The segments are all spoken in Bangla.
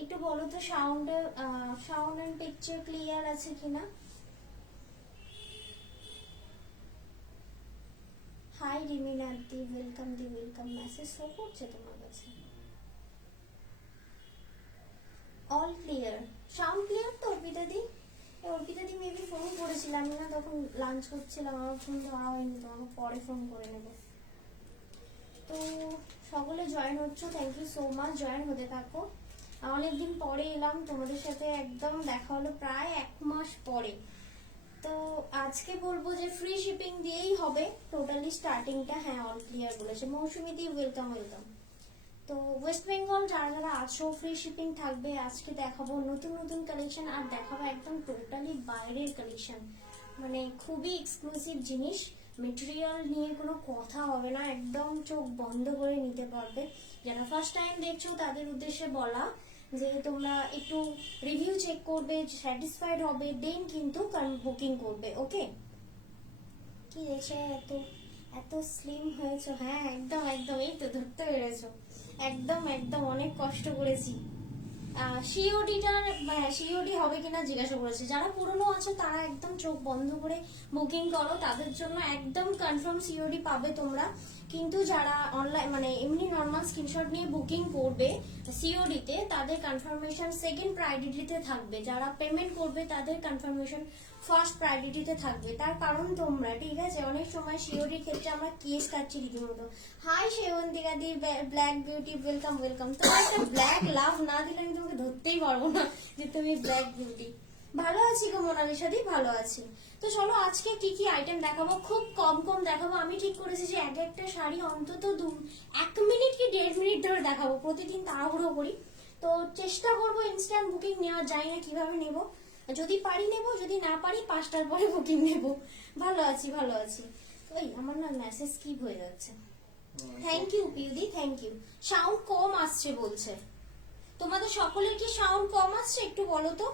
একটু বলো তো সাউন্ড এন্ড পিকচার ক্লিয়ার আছে কিনা। হাই রিমিনা দি, ওয়েলকাম দি, ওয়েলকাম। মেসেজ শো করছে তোমার কাছে? অল ক্লিয়ার, সাউন্ড ক্লিয়ার তো অর্পিতা দি? অর্পিতা দি মেবি ফোন করেছিলাম না, তখন লাঞ্চ করছিলাম, আমার ফোন ধরা হয়নি, তো আমাকে পরে ফোন করে নেব। তো সকলে জয়েন হচ্ছে, thank you so much, join হতে থাকো। অনেকদিন পরে এলাম তোমাদের সাথে, একদম দেখা হলো প্রায় 1 মাস পরে। তো আজকে বলবো যে ফ্রি শিপিং দিয়েই হবে টোটালি স্টার্টিংটা। হ্যাঁ অল ক্লিয়ার বলেছে মৌসুমী দি, ওয়েলকাম ওয়েলকাম। তো ওয়েস্ট বেঙ্গল যারা যারা আছো ফ্রি শিপিং থাকবে। আজকে দেখাবো নতুন নতুন কালেকশন, আর দেখাবো একদম টোটালি বাইরের কালেকশন, মানে খুবই এক্সক্লুসিভ জিনিস। মেটেরিয়াল নিয়ে কোনো কথা হবে না, একদম চোখ বন্ধ করে নিতে পারবে। যারা ফার্স্ট টাইম দেখছো তাদের উদ্দেশ্যে বলা যে তোমরা একটু রিভিউ চেক করবে, স্যাটিসফাইড হবে, দেন কিন্তু বুকিং করবে। ওকে, কি দেখছে এত এত স্লিম হয়েছো? হ্যাঁ একদম একদম, এই তো ধরতে পেরেছো, একদম একদম অনেক কষ্ট করেছি। সিওডি হবে কিনা জিজ্ঞাসা করেছে। যারা পুরনো আছে তারা একদম চোখ বন্ধ করে বুকিং করো, তাদের জন্য একদম কনফার্ম সিওডি পাবে তোমরা। কিন্তু যারা অনলাইন মানে এমনি নর্মাল স্ক্রিনশট নিয়ে বুকিং করবে সিওডি তে, তাদের কনফার্মেশন সেকেন্ড প্রায়োরিটিতে থাকবে। যারা পেমেন্ট করবে তাদের কনফার্মেশন ফার্স্ট প্রায়োরিটিতে থাকবে। তার কারণ তোমরা, ঠিক আছে, অনেক সময় সিওডির ক্ষেত্রে আমরা কেস কাটছি রীতিমতো। হাই সেবন্তিকা দি, ব্ল্যাক বিউটি, ওয়েলকাম ওয়েলকাম। তোমার একটা ব্ল্যাক লাভ না দিলে আমি তোমাকে ধরতেই পারবো না যে তুমি ব্ল্যাক বিউটি। ভালো আছি গো মোনালিসা দি, ভালো আছি। তো চলো আজকে কি কি আইটেম দেখাবো, খুব কম কম দেখাবো। আমি ঠিক করেছি যে এক একটা শাড়ি অন্তত 1 মিনিট কি 1.5 মিনিট ধরে দেখাবো, প্রতিদিন তাড়াহুড়ো করি। তো চেষ্টা করবো ইনস্ট্যান্ট বুকিং নেওয়া যায় না, কিভাবে নেব, যদি পারি নেব, যদি না পারি 5টার পরে বুকিং নেব। ভালো আছি ভালো আছি। ওই আমার না মেসেজ স্কিপ হয়ে যাচ্ছে। থ্যাংক ইউ পিউদি, থ্যাংক ইউ। সাউন্ড কম আসছে বলছে, তোমাদের সকলের কি সাউন্ড কম আসছে একটু বলো তো।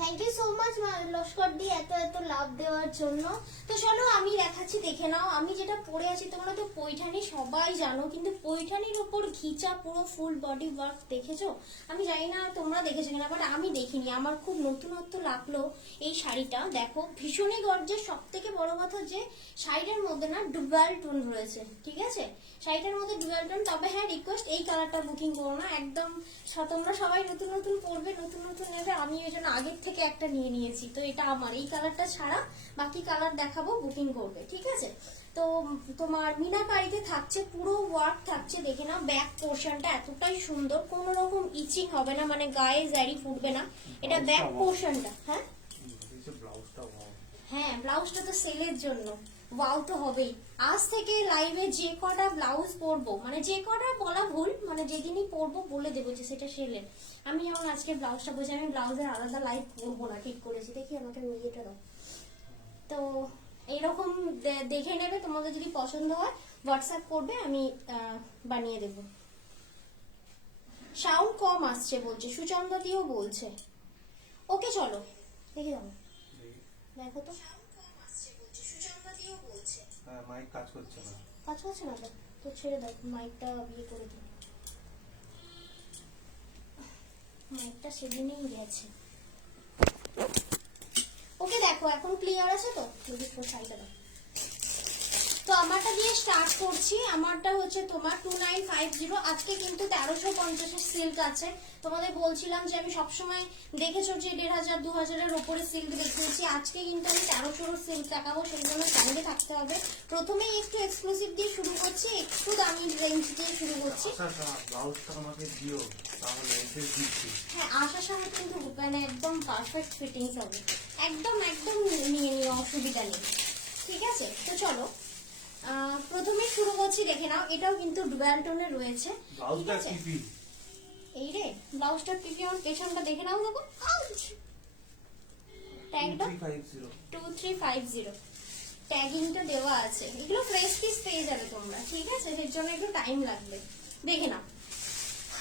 Thank you so much Laskar দি এত এত লাভ দেওয়ার জন্য। তো চলো আমি দেখাচ্ছি, দেখে নাও। আমি যেটা পরে আছি, তোমরা তো পৈঠানি সবাই জানো, কিন্তু পৈঠানির উপর ঘিচা পুরো ফুল বডি ওয়ার্ক দেখেছো? আমি জানি না তোমরা দেখেছো কিনা, বাট আমি দেখিনি। আমার খুব নতুনত্ব লাগলো এই শাড়িটা। দেখো ভীষণই গর্জেস। সব থেকে বড় কথা যে শাড়িটার মধ্যে না ডুয়াল টোন রয়েছে, ঠিক আছে, শাড়িটার মধ্যে ডুয়াল টোন। তবে হ্যাঁ রিকোয়েস্ট, এই কালারটা বুকিং করো না একদম। তোমরা সবাই নতুন নতুন পরবে, নতুন নতুন নেবে, আমি ওই জন্য আগের থেকে একটা নিয়ে নিয়েছি। তো এটা আমার, এই কালারটা ছাড়া বাকি কালার দেখাবো, বুকিং করবে, ঠিক আছে। তো তোমার মিনাকারিতে থাকছে, পুরো ওয়ার্ক থাকছে, দেখে নাও। ব্যাক পোর্শনটা এতটাই সুন্দর, কোনো রকম ইচিং হবে না, মানে গায়ে জারি ফুটবে না। এটা ব্যাক পোর্শনটা। হ্যাঁ হ্যাঁ, ব্লাউজটা তো সেলের জন্য, ওয়াও তো হবেই। আজ থেকে লাইভে যে কটা ব্লাউজ পরবো, মানে যে কটা বলা ভুল, মানে যেদিনই পরবো বলে দেবো যে সেটা সেলের। আমি যেমন আজকে ব্লাউজটা বলছি, আমি ব্লাউজের আলাদা লাইভ করবো না, ঠিক করেছি। দেখি আমাকে ইয়েটা দাও। তো এরকম দেখে নেবে, তোমাদের যদি পছন্দ হয় হোয়াটসঅ্যাপ করবে, আমি বানিয়ে দেব। সাউন্ড কম আসছে বলছে, সুচন্দ্র দিও বলছে। ওকে চলো দেখে দাও, দেখো তো। মাইক কাজ করছে না, কাজ করছে না তো ছেড়ে দাও, মাইকটা বিয়ে করে দিই। মাইকটা সেদিনেই গেছে। ওকে দেখো এখন ক্লিয়ার আছে তো, যদি শাড়িটা দাও। তো আমারটা দিয়ে স্টার্ট করছি। আমারটা হচ্ছে তোমার 2950। আজকে কিন্তু 1350 সিল্ক আছে। তোমাদের বলছিলাম যে আমি সবসময় দেখেছো যে 1500 2000 উপরে সিল্ক দেখিয়েছি। আজকে কিন্তু আমি 1300 সিল্ক দেখাবো, সেই জন্য সঙ্গে থাকতে হবে। প্রথমেই একটু এক্সক্লুসিভ দিয়ে শুরু করছি, একটু দামি রেঞ্জ দিয়ে শুরু করছি। ব্লাউজটা আমাকে দিও, তাহলে এসে দিচ্ছি। হ্যাঁ আসার সময় কিন্তু মানে একদম পারফেক্ট ফিটিংস হবে, একদম একদম নিয়ে নিয়ে অসুবিধা নেই, ঠিক আছে। তো চলো প্রথমে শুরু করছি, দেখে নাও। এটাও কিন্তু ডুয়াল টোনে রয়েছে, ঠিক আছে। এই রে ব্লাউজটা পিপি, আমার পেছনটা দেখে নাও। দেখো ট্যাগটা 2350 ট্যাগিংটা দেওয়া আছে। এগুলো ফ্রেশ পিস পেয়ে যাবে তোমরা, ঠিক আছে, এর জন্য একটু টাইম লাগবে। দেখে নাও,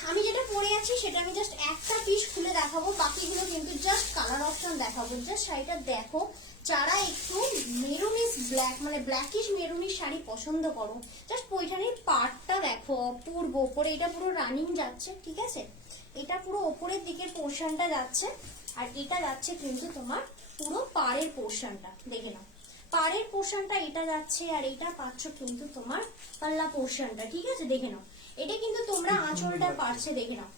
আমি যেটা পরে আছি সেটা আমি জাস্ট একটা পিস খুলে দেখাবো, বাকিগুলো কিন্তু জাস্ট কালার অপশন দেখাবো। জাস্ট শাড়িটা দেখো, যারা একটু মেরুনিশ ব্ল্যাক মানে ব্ল্যাকিশ মেরুনিশ শাড়ি পছন্দ করো, জাস্ট পৈঠানির পার্টটা দেখো, অপূর্ব। ওপরে এটা পুরো রানিং যাচ্ছে, ঠিক আছে, এটা পুরো ওপরের দিকের পোর্শনটা যাচ্ছে, আর এটা যাচ্ছে কিন্তু তোমার পুরো পাড়ের পোর্শনটা, দেখে নাও পাড়ের পোর্শনটা এটা যাচ্ছে, আর এটা পাচ্ছ কিন্তু তোমার পাল্লা পোর্শনটা, ঠিক আছে, দেখে নাও। এটা কিন্তু তোমরা আঁচলটা পারছে, দেখে নাও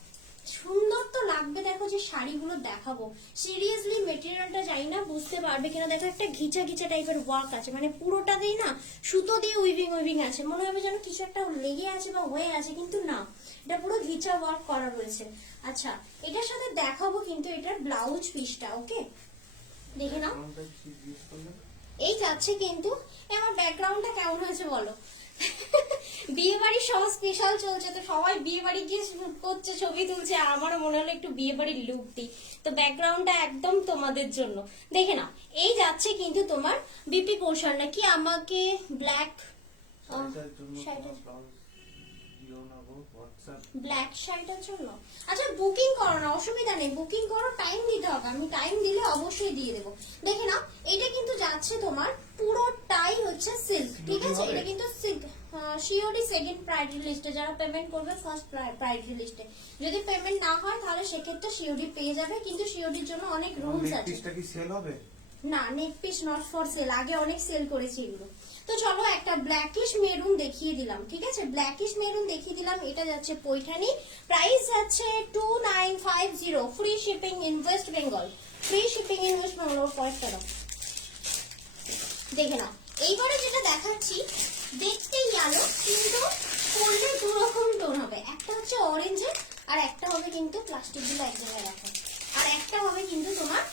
সুন্দর তো লাগবে। দেখো যে শাড়িগুলো দেখাবো, সিরিয়াসলি মেটেরিয়ালটা জানি না বুঝতে পারবে কিনা। দেখো একটা ঘিচা ঘিচা টাইপের ওয়ার্ক আছে, মানে পুরোটাতেই না সুতো দিয়ে উইভিং উইভিং আছে, মনে হবে যেন কিছু একটা লেগে আছে বা হয়ে আছে, কিন্তু না, এটা পুরো ঘিচা ওয়ার্ক করা রয়েছে। আচ্ছা, এটার সাথে দেখাবো কিন্তু এটার ব্লাউজ পিসটা, ওকে, দেখে নাও। এই যাচ্ছে কিন্তু আমার ব্যাকগ্রাউন্ডটা কেমন হয়েছে বলো? বিয়ে বাড়ির সব স্পেশাল চলছে, তো সবাই বিয়ে বাড়ি গিয়ে শুট করছে, ছবি তুলছে, আর আমারও মনে হলো একটু বিয়ে বাড়ির লুক দিই, তো ব্যাকগ্রাউন্ডটা একদম তোমাদের জন্য। দেখে নাও, এই যাচ্ছে কিন্তু তোমার বিপি পোর্শনটা কি আমাকে ব্ল্যাক ব্ল্যাক শাড়িটার জন্য। আচ্ছা বুকিং করো না, অসুবিধা নেই, বুকিং করো, টাইম দিতে হবে, আমি টাইম দিলে অবশ্যই দিয়ে দেবো। দেখে নাও, এটা কিন্তু যাচ্ছে তোমার পুরোটাই হচ্ছে সিল্ক, ঠিক আছে, এটা কিন্তু সিল্ক। সিওডি সেকেন্ড প্রায়োরিটি লিস্টে, যারা পেমেন্ট করবে ফার্স্ট প্রায়োরিটি লিস্টে, যদি পেমেন্ট না হয় তাহলে সেক্ষেত্রে সিওডি পেয়ে যাবে, কিন্তু সিওডির জন্য অনেক রুলস আছে। কি সেল হবে? না, নেক পিস নট ফর সেল, আগে অনেক সেল করেছি এগুলো। তো চলো একটা ব্ল্যাকিশ মেরুন দেখিয়ে দিলাম, ঠিক আছে, ব্ল্যাকিশ মেরুন দেখিয়ে দিলাম। এটা যাচ্ছে পৈঠানি, প্রাইস যাচ্ছে 2950, free shipping in West Bengal, free shipping in West Bengal. পয়েন্টটা দাও, দেখে নাও। এইবারে যেটা দেখাচ্ছি দেখতে ইয়েলো, কিন্তু পরলে দু রকম টোন হবে, একটা হচ্ছে অরেঞ্জের, আর একটা হবে কিন্তু প্লাস্টিক গুলো এক জায়গায় রাখা, আর একটা হবে কিন্তু তোমার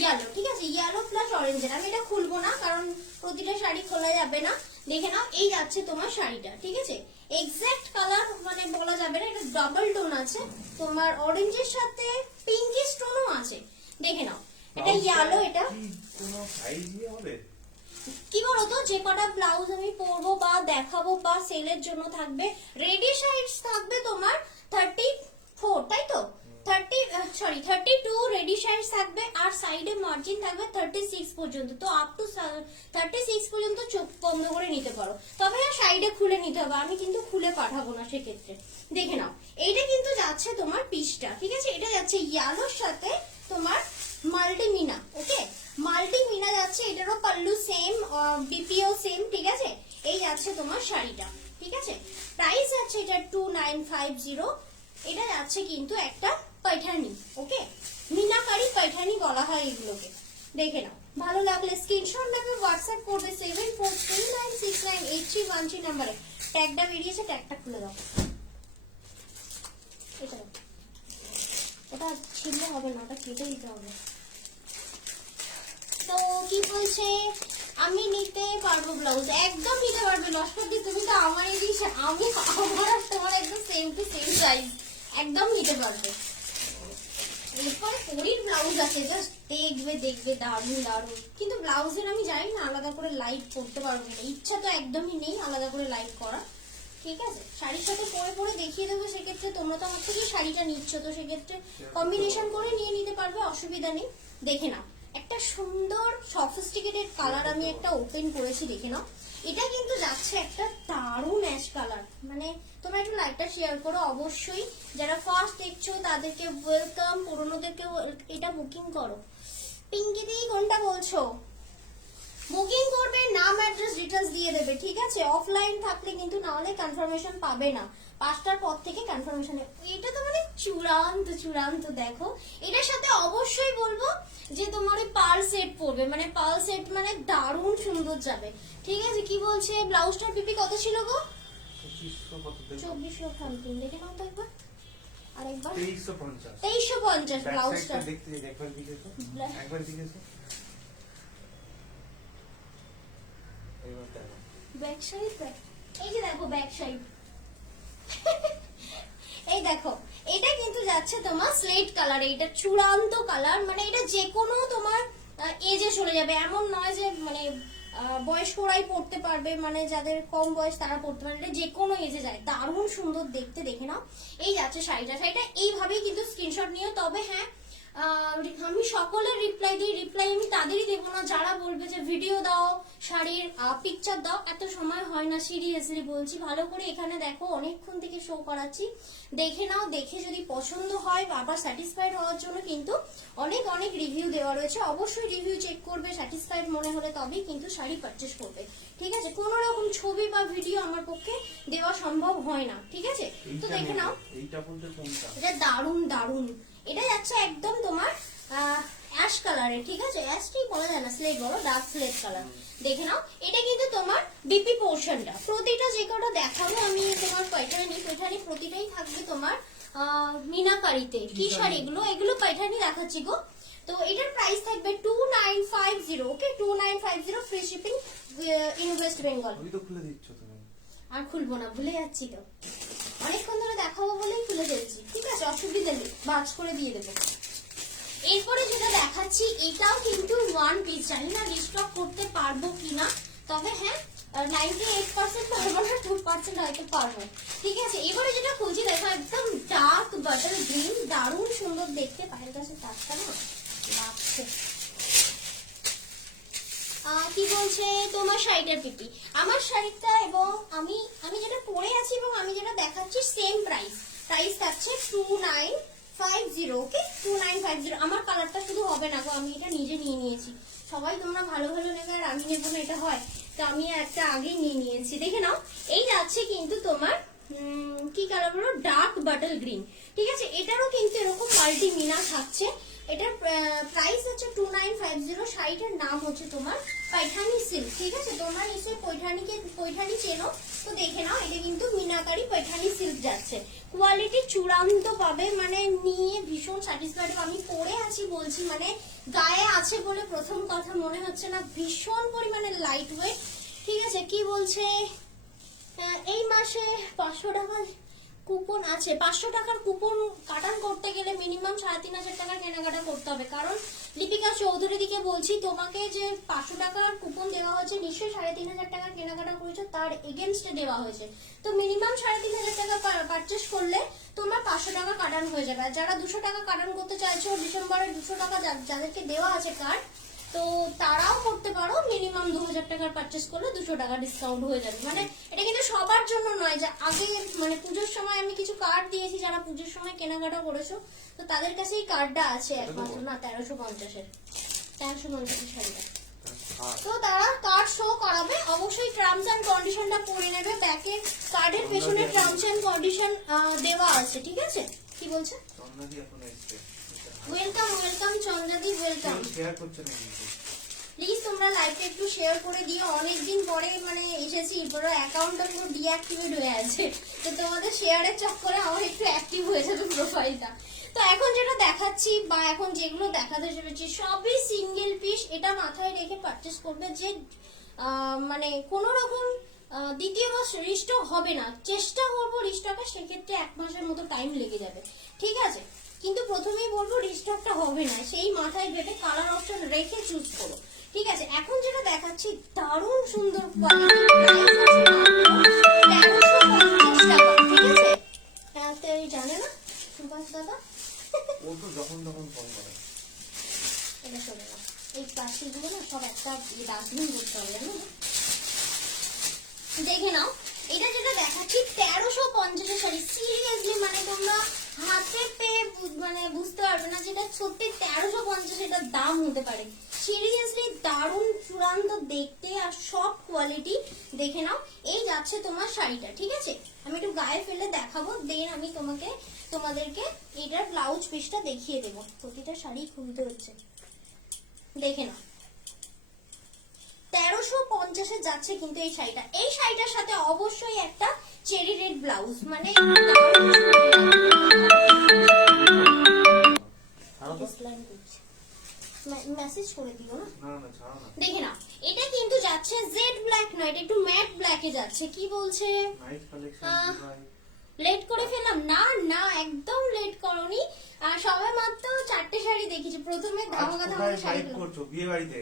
ইয়েলো, ঠিক আছে, ইয়েলো প্লাস অরেঞ্জের। আমি এটা খুলবো না কারণ প্রতিটা শাড়ি খোলা যাবে না। দেখে নাও, এই যাচ্ছে তোমার শাড়িটা, ঠিক আছে, এক্সাক্ট কালার মানে বলা যাবে না, এটা ডাবল টোন আছে, তোমার অরেঞ্জের সাথে পিঙ্কিশ টোনও আছে, দেখে নাও। এটা ইয়েলো, এটা কোনো সাইজ হবে কি বলতো, যে কটা ব্লাউজ আমি পরবো বা দেখাবো বা সেলের জন্য থাকবে, রেডি সাইজ থাকবে তোমার 34, তাই তো, 32 রেডি সাইজ থাকবে, আর সাইডে মার্জিন থাকবে 36 পর্যন্ত, তো আপ টু 36 পর্যন্ত চোখ বন্ধ করে নিতে পারো, তবে সাইডে খুলে নিতে হবে, আমি কিন্তু খুলে পাঠাবো না সেক্ষেত্রে। দেখে নাও, এইটা কিন্তু যাচ্ছে তোমার পিসটা, ঠিক আছে, এটা যাচ্ছে ইয়েলোর সাথে তোমার মাল্টি মিনা, ওকে, মাল্টি মিনা যাচ্ছে, এটারও পাল্লু সেম, বিপিও সেম, ঠিক আছে, এই যাচ্ছে তোমার শাড়িটা, ঠিক আছে, প্রাইস যাচ্ছে এটা 2950। এটা যাচ্ছে কিন্তু একটা পৈঠানি, ওকে, মিনাকারি পৈঠানি বলা হয় এগুলোকে। দেখে নাও, ভালো লাগলে স্ক্রিনশট নেবে, হোয়াটসঅ্যাপ করবে 7439698313 নাম্বারে। ট্যাগটা বেরিয়েছে, ট্যাগটা খুলে দাও, এটা দাও। ওটা ছিললে হবে না, ওটা কেটে দিতে হবে। তো কি বলছে, আমি নিতে পারবো ব্লাউজ, একদম নিতে পারবে লস্কর দি, তুমি তো আমার এই আমি আমার আর তোমার একদম সেম টু সেম সাইজ, একদম নিতে পারবে। এরপরে পরির ব্লাউজ আছে, জাস্ট দেখবে দেখবে দারুণ দারুণ, কিন্তু ব্লাউজের আমি জানি না আলাদা করে লাইভ করতে পারবো না, ইচ্ছা তো একদমই নেই আলাদা করে লাইভ করা, ঠিক আছে, শাড়ির সাথে পরে পরে দেখিয়ে দেবো, সেক্ষেত্রে তোমরা তো আমার থেকে শাড়িটা নিচ্ছ, তো সেক্ষেত্রে কম্বিনেশন করে নিয়ে নিতে পারবে, অসুবিধা নেই। দেখে নাও, একটা সুন্দর সফিস্টিকেটেড কালার আমি একটা ওপেন করেছি, দেখে নাও, এটা কিন্তু যাচ্ছে একটা দারুণ অ্যাশ কালার, মানে তোমরা একটু লাইটটা শেয়ার করো অবশ্যই, যারা ফার্স্ট দেখছো তাদেরকে ওয়েলকাম, পুরোনোদেরকে এটা বুকিং করো। পিঙ্কি দি কোনটা বলছো? বুকিং করবে, নাম অ্যাড্রেস ডিটেলস দিয়ে দেবে, ঠিক আছে, অফলাইন থাকলে কিন্তু না হলে কনফার্মেশন পাবে না, 5টার পর থেকে কনফার্মেশন। এটা তো মানে চূড়ান্ত চূড়ান্ত। দেখো, এটার সাথে অবশ্যই বলবো যে তোমার ওই পার্ল সেট পরবে, মানে পার্ল সেট মানে দারুণ সুন্দর যাবে, ঠিক আছে। কি বলছে, ব্লাউজটার পিপি কত ছিল গো? 2400 সামথিং, দেখে নাও তো একবার, আরেকবার 2350 ব্লাউজটা। একবার দিকেছো ব্যাক সাইড, এই যে দেখো ব্যাক সাইড, এই দেখো, এটা কিন্তু যাচ্ছে তোমার স্লেট কালার, এটা চূড়ান্ত কালার, মানে এটা যে কোনো তোমার এজে চলে যাবে, এমন নয় যে মানে বয়স্করাই পড়তে পারবে, মানে যাদের কম বয়স তারা পড়তে পারবে, যে কোনো এজে যায়, দারুণ সুন্দর দেখতে। দেখে নাও, এই যাচ্ছে শাড়িটা এইভাবেই কিন্তু স্ক্রিনশট নিও। তবে হ্যাঁ, আমি সকলের রিপ্লাই দিই, রিপ্লাই আমি তাদেরই দেবো না যারা বলবে যে ভিডিও দাও, শাড়ির পিকচার দাও। এত সময় হয় না, সিরিয়াসলি বলছি। ভালো করে এখানে দেখো, অনেকক্ষণ থেকে শো করাচ্ছি, দেখে নাও। দেখে যদি পছন্দ হয়, আবার স্যাটিসফাইড হওয়ার জন্য কিন্তু অনেক অনেক রিভিউ দেওয়া রয়েছে। অবশ্যই রিভিউ চেক করবে, স্যাটিসফাইড মনে হলে তবেই কিন্তু শাড়ি পারচেস করবে, ঠিক আছে? কোনো রকম ছবি বা ভিডিও আমার পক্ষে দেওয়া সম্ভব হয় না, ঠিক আছে? তো দেখে নাও, এইটা বলতে কোনটা? এটা দারুণ দারুণ। এটা যাচ্ছে একদম তোমার অ্যাশ কালারে, ঠিক আছে? অ্যাশটাই বলা যায় না, স্লেট বলো, ডার্ক স্লেট কালার। দেখে নাও, এটা কিন্তু তোমার বিপি পোর্শনটা। প্রতিটা যে কটা দেখাবো আমি তোমার পৈঠানি প্রতিটাই থাকবে তোমার মিনাকারিতে। কি শাড়ি এগুলো? এগুলো পৈঠানি দেখাচ্ছি গো। তো এটার প্রাইস থাকবে 2950, ওকে? 2950, free shipping in West Bengal. ওই তো খুলে দিচ্ছ তুমি। আর খুলবো না, ভুলে যাচ্ছি তো, অনেকক্ষণ ধরে দেখাবো বলেই খুলে ফেলছি, ঠিক আছে? অসুবিধা নেই, ভাঁজ করে দিয়ে দেবো। এরপরে যেটা দেখাচ্ছি, এটাও কিন্তু ওয়ান পিস। জানি না রিস্টক করতে পারবো কিনা, তবে হ্যাঁ 98% পারবো না, 2% হয়তো পারবো, ঠিক আছে? এবারে যেটা খুঁজি, দেখো একদম ডার্ক বাটার গ্রিন, দারুণ সুন্দর দেখতে। পায়ের কাছে তারটা না লাগছে। কি বলছে তোমার শাড়িটার পিপি? আমার শাড়িটা এবং আমি যেটা পরে আছি এবং আমি যেটা দেখাচ্ছি সেম প্রাইস থাকছে 2950, ওকে? 2950। আমার কালারটা শুধু হবে না গো, আমি এটা নিজে নিয়ে নিয়েছি। সবাই তোমরা ভালো ভালো নেবে আর আমি নেবো না, এটা হয়? তো আমি একটা আগেই নিয়ে নিয়েছি। দেখে নাও, এই যাচ্ছে কিন্তু তোমার কি কালার বলো, ডার্ক বাটল গ্রিন, ঠিক আছে? এটারও কিন্তু এরকম মাল্টি মিনা থাকছে। এটার প্রাইস হচ্ছে 2950। শাড়িটার নাম হচ্ছে তোমার পৈঠানি সিল্ক, ঠিক আছে? তোমরা নিশ্চয়ই পৈঠানি চেনো, তো দেখে নাও, এটা কিন্তু মিনাকারি পৈঠানি সিল্ক যাচ্ছে। কোয়ালিটি চূড়ান্ত পাবে, মানে নিয়ে ভীষণ স্যাটিসফাইড। আমি পরে আছি বলছি, মানে গায়ে আছে বলে প্রথম কথা মনে হচ্ছে না, ভীষণ পরিমাণে লাইট ওয়েট, ঠিক আছে? কি বলছে, এই মাসে 500 টাকা কুপন আছে। 500 টাকার কুপন কাটান করতে গেলে মিনিমাম 3500 টাকা কেনাকাটা করতে হবে। কারণ লিপিকা চৌধুরী দিকে বলছি, তোমাকে যে 500 টাকার কুপন দেওয়া হয়েছে, নিশ্চয়ই 3500 টাকা কেনাকাটা করেছো, তার এগেনস্টে দেওয়া হয়েছে। তো মিনিমাম 3500 টাকা পারচেস করলে তোমার 500 টাকা কাটান হয়ে যাবে। আর যারা 200 টাকা কাটান করতে চাইছো, ডিসেম্বরের 200 টাকা যাদেরকে দেওয়া আছে কার্ড, তো তারাও করতে পারো। মিনিমাম 2000 টাকার পারচেস করলে 200 টাকা ডিসকাউন্ট হয়ে যাবে। মানে এটা কিন্তু সবার জন্য নয়, যে আগে মানে পুজোর সময় আমি কিছু কার্ড দিয়েছি, যারা পুজোর সময় কেনাকাটা করেছো, তো তাদের কাছে এই কার্ডটা আছে একমাত্র। না, 1350-এর 1350 শাড়িটা। তো তারা কার্ড শো করাবে, অবশ্যই টার্মস এন্ড কন্ডিশনটা পড়ে নেবে। ব্যাকে কার্ডের পেছনে টার্মস এন্ড কন্ডিশন দেওয়া আছে, ঠিক আছে? কি বলছে? Welcome চন্দ্রাদি, welcome. শেয়ার করছে না কিন্তু, প্লিজ তোমরা লাইভটা একটু শেয়ার করে দিও। অনেকদিন পরে মানে এসেছি, পুরো অ্যাকাউন্টটা পুরো ডিঅ্যাক্টিভেট হয়ে আছে, তো তোমাদের শেয়ারের চক্করে আমার একটু অ্যাক্টিভ হয়ে যাবে প্রোফাইলটা। তো এখন যেটা দেখাচ্ছি বা এখন যেগুলো দেখাতে চলেছি সবই সিঙ্গেল পিস। এটা মাথায় রেখে পারচেস করবে যে মানে কোনো রকম দ্বিতীয়বার রিস্টক হবে না। চেষ্টা করবো রিস্টকে, সেক্ষেত্রে 1 মাসের মতো টাইম লেগে যাবে, ঠিক আছে? কিন্তু প্রথমেই বলবো রিস্টকটা হবে না, সেই মাথায় ভেবে কালার অপশন রেখে চুজ করো, ঠিক আছে? এখন যেটা দেখাচ্ছি দারুণ সুন্দর কোয়ালিটি, প্রাইস আছে 1350 টাকা, ঠিক আছে? তাই জানে না সুভাষ দাদা, ও তো যখন তখন ফোন করে। এটা শোনে না, এই প্লাস্টিকগুলো না সব একটা ডাস্টবিন করতে হবে, জানো? দেখে নাও, এটা যেটা দেখাচ্ছি 1350 শাড়ি। সিরিয়াসলি মানে তোমরা হাতে পেয়ে মানে বুঝতে পারবে না যেটা সত্যি 1350 এটার দাম হতে পারে। সিরিয়াসলি দারুণ চূড়ান্ত দেখতে আর সব কোয়ালিটি। দেখে নাও, এই যাচ্ছে তোমার শাড়িটা, ঠিক আছে? আমি একটু গায়ে ফেলে দেখাবো, দেন আমি তোমাদেরকে এটার ব্লাউজ পিসটা দেখিয়ে দেবো। প্রতিটা শাড়ি খুলতে হচ্ছে, দেখে নাও 1350 যাচ্ছে কিন্তু এই শাড়িটার সাথে অবশ্যই একটা চেরি রেড ব্লাউজ, মানে মেসেজ করে দিও না। দেখে না, এটা কিন্তু যাচ্ছে জেড ব্ল্যাক নয়, এটা একটু ম্যাট ব্ল্যাকে যাচ্ছে। কি বলছে, লেট করে ফেললাম? না না, একদম লেট করনি। সবাই মাত্র 4টে শাড়ি দেখেছি। প্রথমে ধামাকা শাড়ি করছো বিয়ে বাড়িতে।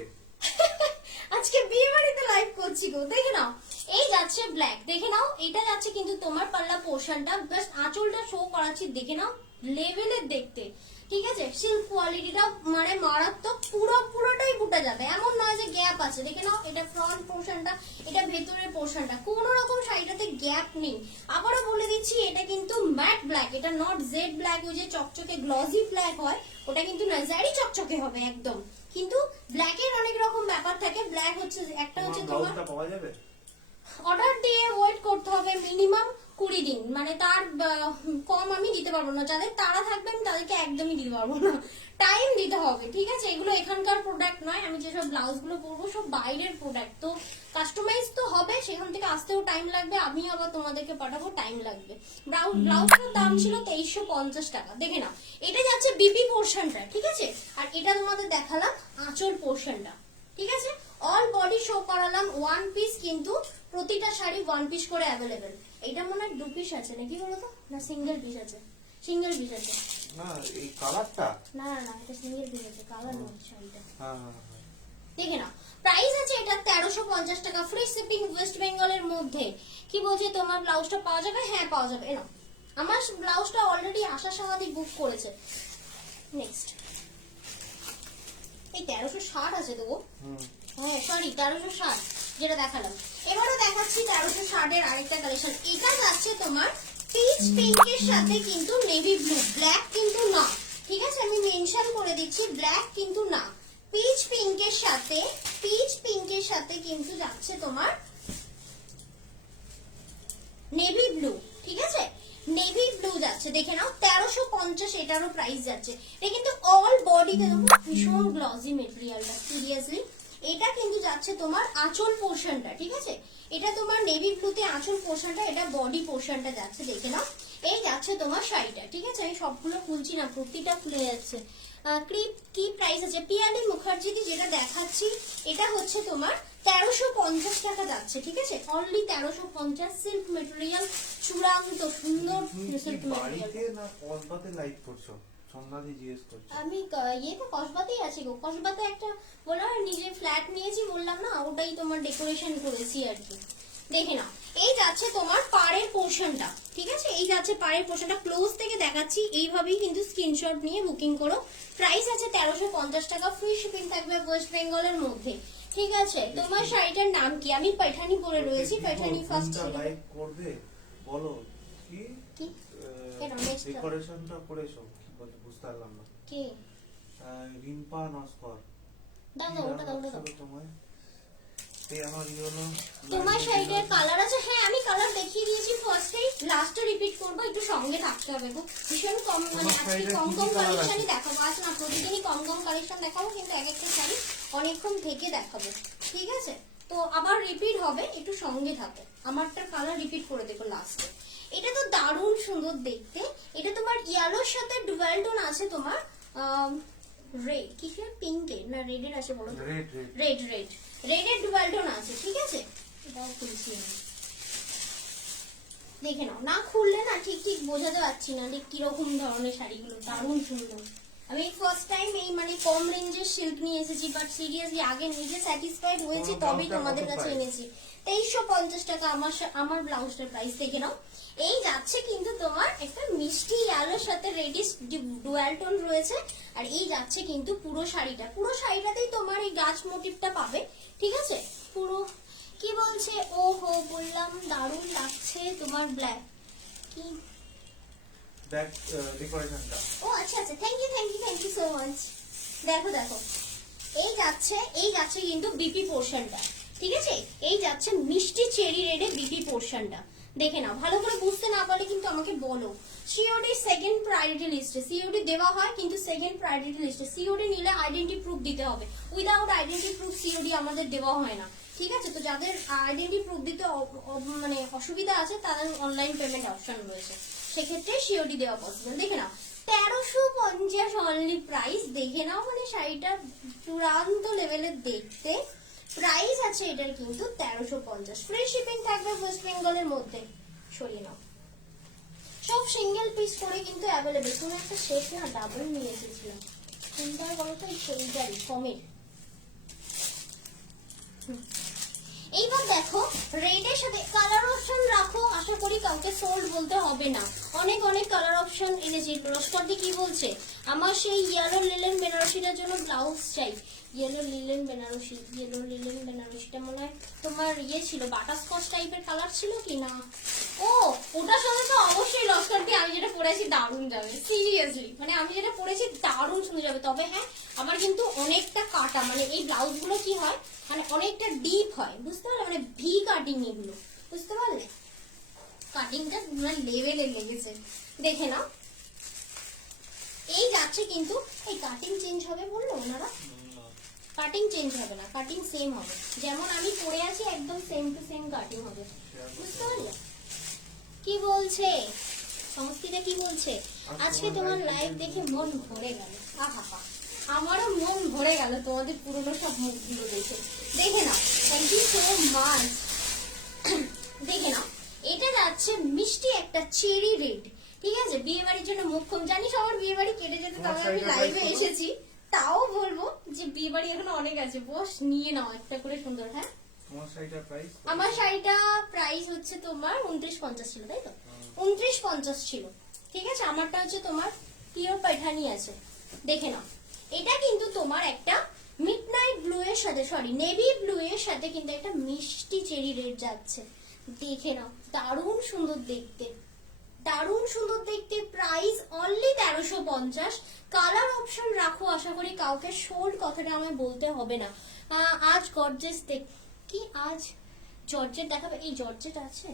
আজকে বিয়ে বাড়িতে করছি গো, দেখে নাও এই যাচ্ছে ব্ল্যাক, দেখে নাও এটা যাচ্ছে কিন্তু তোমার পাল্লা পোর্শনটা, জাস্ট আঁচলটা শো করাচ্ছি, দেখে নাও লেভেলের দেখতে, ঠিক আছে। সিল্ক কোয়ালিটিটা মানে মারাত্মক, পুরোটাই ফুটে যাবে, এমন নয় যে গ্যাপ আছে, দেখে নাও এটা ফ্রন্ট পোর্শনটা, এটা ভেতরের পোর্শনটা, কোনো রকম শাড়িটাতে গ্যাপ নেই। আবারও বলে দিচ্ছি এটা কিন্তু ম্যাট ব্ল্যাক, এটা নট জেড ব্ল্যাক, ওই যে চকচকে গ্লসি ব্ল্যাক হয় ওটা কিন্তু না, জারি চকচকে হবে একদম। কিন্তু ব্ল্যাকের অনেক রকম ব্যাপার থাকে, ব্ল্যাক হচ্ছে একটা হচ্ছে তোমার ব্লাউজটা পাওয়া যাবে? অর্ডার দিয়ে ওয়েট করতে হবে মিনিমাম 20 দিন, মানে তার কম আমি দিতে পারবো না, যাদের তারা থাকবে আমি তাদেরকে একদমই দিতে পারবো না, টাইম দিতে হবে, ঠিক আছে। এগুলো এখানকার প্রোডাক্ট নয়, আমি যেসব ব্লাউজ গুলো পরবো সব বাইরের প্রোডাক্ট, তো কাস্টমাইজ তো হবে, সেখান থেকে আসতেও টাইম লাগবে, আমি আবার তোমাদেরকে পাঠাবো, টাইম লাগবে। ব্লাউজটার দাম ছিল 2350 টাকা, দেখে নাও এটা যাচ্ছে বিপি পোর্শনটা, ঠিক আছে। আর এটা তোমাদের দেখালাম আঁচল পোর্শনটা, ঠিক আছে। অল বডি শো করালাম, ওয়ান পিস কিন্তু প্রতিটা শাড়ি ওয়ান পিস করে অ্যাভেলেবেল। এটা মনে হয় 2 পিস আছে নাকি বলতো, না সিঙ্গেল পিস আছে? সিঙ্গেল পিস আছে না এই কালারটা, না না না, এটা সিঙ্গেল পিস আছে, কালার নয় শাড়িটা। হ্যাঁ দেখে নাও প্রাইস আছে এটা 1350 টাকা, ফ্রি শিপিং ওয়েস্ট বেঙ্গলের মধ্যে। কি বলছে তোমার ব্লাউজটা পাওয়া যাবে? হ্যাঁ পাওয়া যাবে, এনো আমার ব্লাউজটা অলরেডি আশা সাহাদি বুক করেছে। নেক্সট এই 1360 আছে তো, হ্যাঁ সরি 1360 যেটা দেখালাম। এবারও দেখাচ্ছি 1360 এর আরেকটা কালেকশন, এটা যাচ্ছে তোমার পিচ পিঙ্কের সাথে কিন্তু নেভি ব্লু, ব্ল্যাক কিন্তু না, ঠিক আছে, আমি মেনশন করে দিচ্ছি ব্ল্যাক কিন্তু না, পিচ পিঙ্কের সাথে কিন্তু যাচ্ছে তোমার নেভি ব্লু, ঠিক আছে, নেভি ব্লু যাচ্ছে, দেখে নাও 1350 এটারও প্রাইস যাচ্ছে। এটা কিন্তু অল বডিতে ভীষণ গ্লসি মেটেরিয়ালটা, সিরিয়াসলি। এটা কিন্তু যাচ্ছে তোমার আঁচল পোর্শনটা, ঠিক আছে, এটা তোমার নেভি ব্লুতে আঁচল পোর্শনটা, এটা বডি পোর্শনটা যাচ্ছে, দেখে নাও এই যাচ্ছে তোমার শাড়িটা, ঠিক আছে। আমি সবগুলো খুলছি না, প্রতিটা খুলে যাচ্ছে। কি প্রাইস আছে? পিয়ালি মুখার্জি যেটা দেখাচ্ছি এটা হচ্ছে তোমার 1350 টাকা যাচ্ছে, ঠিক আছে, অনলি 1350। সিল্ক মেটেরিয়াল চূড়ান্ত সুন্দর সিল্ক মেটেরিয়াল। বাড়িতে না কসবাতে লাইভ করছো? সন্ধ্যাদি জিজ্ঞেস করছো। আমি ইয়েতে কসবাতেই আছি গো, কসবাতে একটা বললাম নিজে ফ্ল্যাট নিয়েছি, বললাম না, ওটাই তোমার ডেকোরেশন করেছি আর কি। দেখে নাও এই যাচ্ছে তোমার পাড়ের পোর্শনটা, ঠিক আছে, এই যাচ্ছে পাড়ের পোর্শনটা, ক্লোজ থেকে দেখাচ্ছি, এইভাবেই কিন্তু স্ক্রিনশট নিয়ে বুকিং করো। প্রাইস আছে 1350 টাকা, ফ্রি শিপিং থাকবে ওয়েস্ট বেঙ্গলের মধ্যে, ঠিক আছে। তোমার শাড়িটার নাম কি? আমি পাঠানি পরে রয়েছি, পাঠানি ফার্স্ট লাইভ করবে বলো কি কি কেন নেক্সট ডেকোরেশনটা করেছো কি বলে বুঝতে পারলাম না। কে? রিম্পা নস্কর দাও দাও ওটা দাও দাও। তোমায় এই আমার হলো তোমার শাড়িটার কালার আছে? হ্যাঁ আমি কালার দেখিয়ে দিয়েছি ফার্স্টেই, লাস্টে রিপিট করবো, একটু সঙ্গে থাকতে হবে গো, ভীষণ কম, মানে আজকে কম কালেকশনই দেখাবো, আজ না প্রতিদিনই কম কালেকশন দেখাবো, কিন্তু এক একটা শাড়ি অনেকক্ষণ থেকে দেখাবো, ঠিক আছে। তো আবার রিপিট হবে, একটু সঙ্গে থাকো, আমারটার কালার রিপিট করে দেখো লাস্টে। এটা তো দারুণ সুন্দর দেখতে, এটা তোমার ইয়েলোর সাথে ডুয়াল টোন আছে তোমার, রেড কিসের, পিঙ্কের না রেডের আছে বলো তো? রেডের ডুয়াল টোন আছে, ঠিক আছে। এটাও খুলছি আমি, দেখে নাও, না খুললে না ঠিক বোঝাতে পারছি না যে কিরকম ধরনের শাড়িগুলো, দারুণ সুন্দর। আমি ফার্স্ট টাইম এই মানে কম রেঞ্জের সিল্ক নিয়ে এসেছি, বাট সিরিয়াসলি আগে নিজে স্যাটিসফাইড হয়েছি তবেই তোমাদের কাছে এনেছি। 2350 টাকা আমার ব্লাউজটার প্রাইস, দেখে নাও এই যাচ্ছে কিন্তু তোমার একটা মিষ্টি ইয়েলোর সাথে রেডিশ ডুয়াল টোন রয়েছে, আর এই যাচ্ছে কিন্তু পুরো শাড়িটাতেই তোমার এই গাছ মোটিভটা পাবে, ঠিক আছে। পুরো কি বলছে, ও হো বললাম দারুণ লাগছে তোমার ব্ল্যাক কি ব্যাক ডেকোরেশনটা। ও আচ্ছা আচ্ছা, থ্যাংক ইউ সো মাচ। দেখো এই যাচ্ছে কিন্তু বিপি পোর্শনটা, ঠিক আছে, এই যাচ্ছে মিষ্টি চেরি রেডে বিপি পোর্শনটা, দেখে নাও। ভালো করে বুঝতে না পারলে কিন্তু আমাকে বলো। সিওডি সেকেন্ড প্রায়োরিটি লিস্টে, সিওডি দেওয়া হয় কিন্তু সেকেন্ড প্রায়োরিটি লিস্টে, সিওডি নিলে আইডেন্টি প্রুফ দিতে হবে, উইদাউট আইডেন্টি প্রুফ সিওডি আমাদের দেওয়া হয় না, ঠিক আছে। তো যাদের আইডেন্টি প্রুফ দিতে মানে অসুবিধা আছে তাদের অনলাইন পেমেন্ট অপশন রয়েছে, সেক্ষেত্রে সিওডি দেওয়া পসিবল। দেখে নাও 1350 অনলি প্রাইস, দেখে নাও মানে শাড়িটা চূড়ান্ত লেভেলের দেখতে। প্রাইস আছে এটার কিন্তু 1350, ফ্রি শিপিং থাকবে ওয়েস্ট বেঙ্গলের মধ্যে। সরিয়ে নাও, সব সিঙ্গেল পিস করে কিন্তু অ্যাভেলেবেল। কোনো একটা সেট না ডাবল নিয়ে এসেছিলাম, কোনটা বলো তো? এই সেইটাই কমের। এইবার দেখো রেডের সাথে কালার অপশন রাখো, আশা করি কাউকে সোল্ড বলতে হবে না। অনেক অনেক কালার অপশন এনেছি। রসকর্দি কি বলছে, আমার সেই ইয়েলো লিলেন বেনারসিটার জন্য ব্লাউজ চাই। ইয়েলো লিলেন বেনারসিটা মনে হয় তোমার ইয়ে ছিল, বাটারস্কচ টাইপের কালার ছিল কি না? ও ওটার সাথে তো অবশ্যই রসকর্দি আমি যেটা পরেছি দারুণ যাবে, সিরিয়াসলি মানে আমি যেটা পরেছি দারুণ সুন্দর যাবে। তবে হ্যাঁ আমার কিন্তু অনেকটা কাটা, মানে এই ব্লাউজ গুলো কি হয় মানে অনেকটা ডিপ হয়, বুঝতে পারলে, মানে ভি কাটিং এগুলো, বুঝতে পারলে কাটিংটা মানে লেভেলে লেগেছে, দেখে নাও। এই যাচ্ছে কিন্তু, এই কাটিং চেঞ্জ হবে বললো ওনারা, কাটিং চেঞ্জ হবে না, কাটিং সেম হবে, যেমন আমি পরে আছি একদম সেম টু সেম কাটিং হবে, বুঝতে পারলে? কি বলছে সংস্কৃতা, কি বলছে? আজকে তোমার লাইভ দেখে মন ভরে গেল, আহা আমারও মন ভরে গেল তোমাদের পুরনো সব মুখগুলো দেখে। দেখে নাও, থ্যাংক ইউ সো মাচ। দেখে নাও, এটা যাচ্ছে মিষ্টি একটা চেরি রেড, ঠিক আছে? বিয়ে বাড়ির জন্য মুখ্যম, জানি সবার বিয়ে বাড়ি কেটে যেতে, তবে আমি লাইভে এসেছি তাও বলবো যে বিয়ে বাড়ি এখন অনেক আছে, বস নিয়ে নাও একটা করে সুন্দর। হ্যাঁ আমার শাড়িটা প্রাইস হচ্ছে তোমার 29.50 ছিল, তাই তো? 29.50 ছিল, ঠিক আছে। আমারটা হচ্ছে তোমার পিওর পাঠানি আছে, দেখে নাও। এটা কিন্তু তোমার একটা মিডনাইট ব্লু এর সাথে, সরি নেভি ব্লু এর সাথে কিন্তু একটা মিষ্টি চেরি রেড যাচ্ছে, দেখে নাও, দারুণ সুন্দর দেখতে, দারুণ সুন্দর দেখতে। Price only 1350। কালার অপশন রাখো, আশা করি কাউকে সোল্ড কথাটা আমায় বলতে হবে না। আজ গর্জেস দেখ, কি আজ জর্জেট দেখাবে? এই জর্জেট আছে?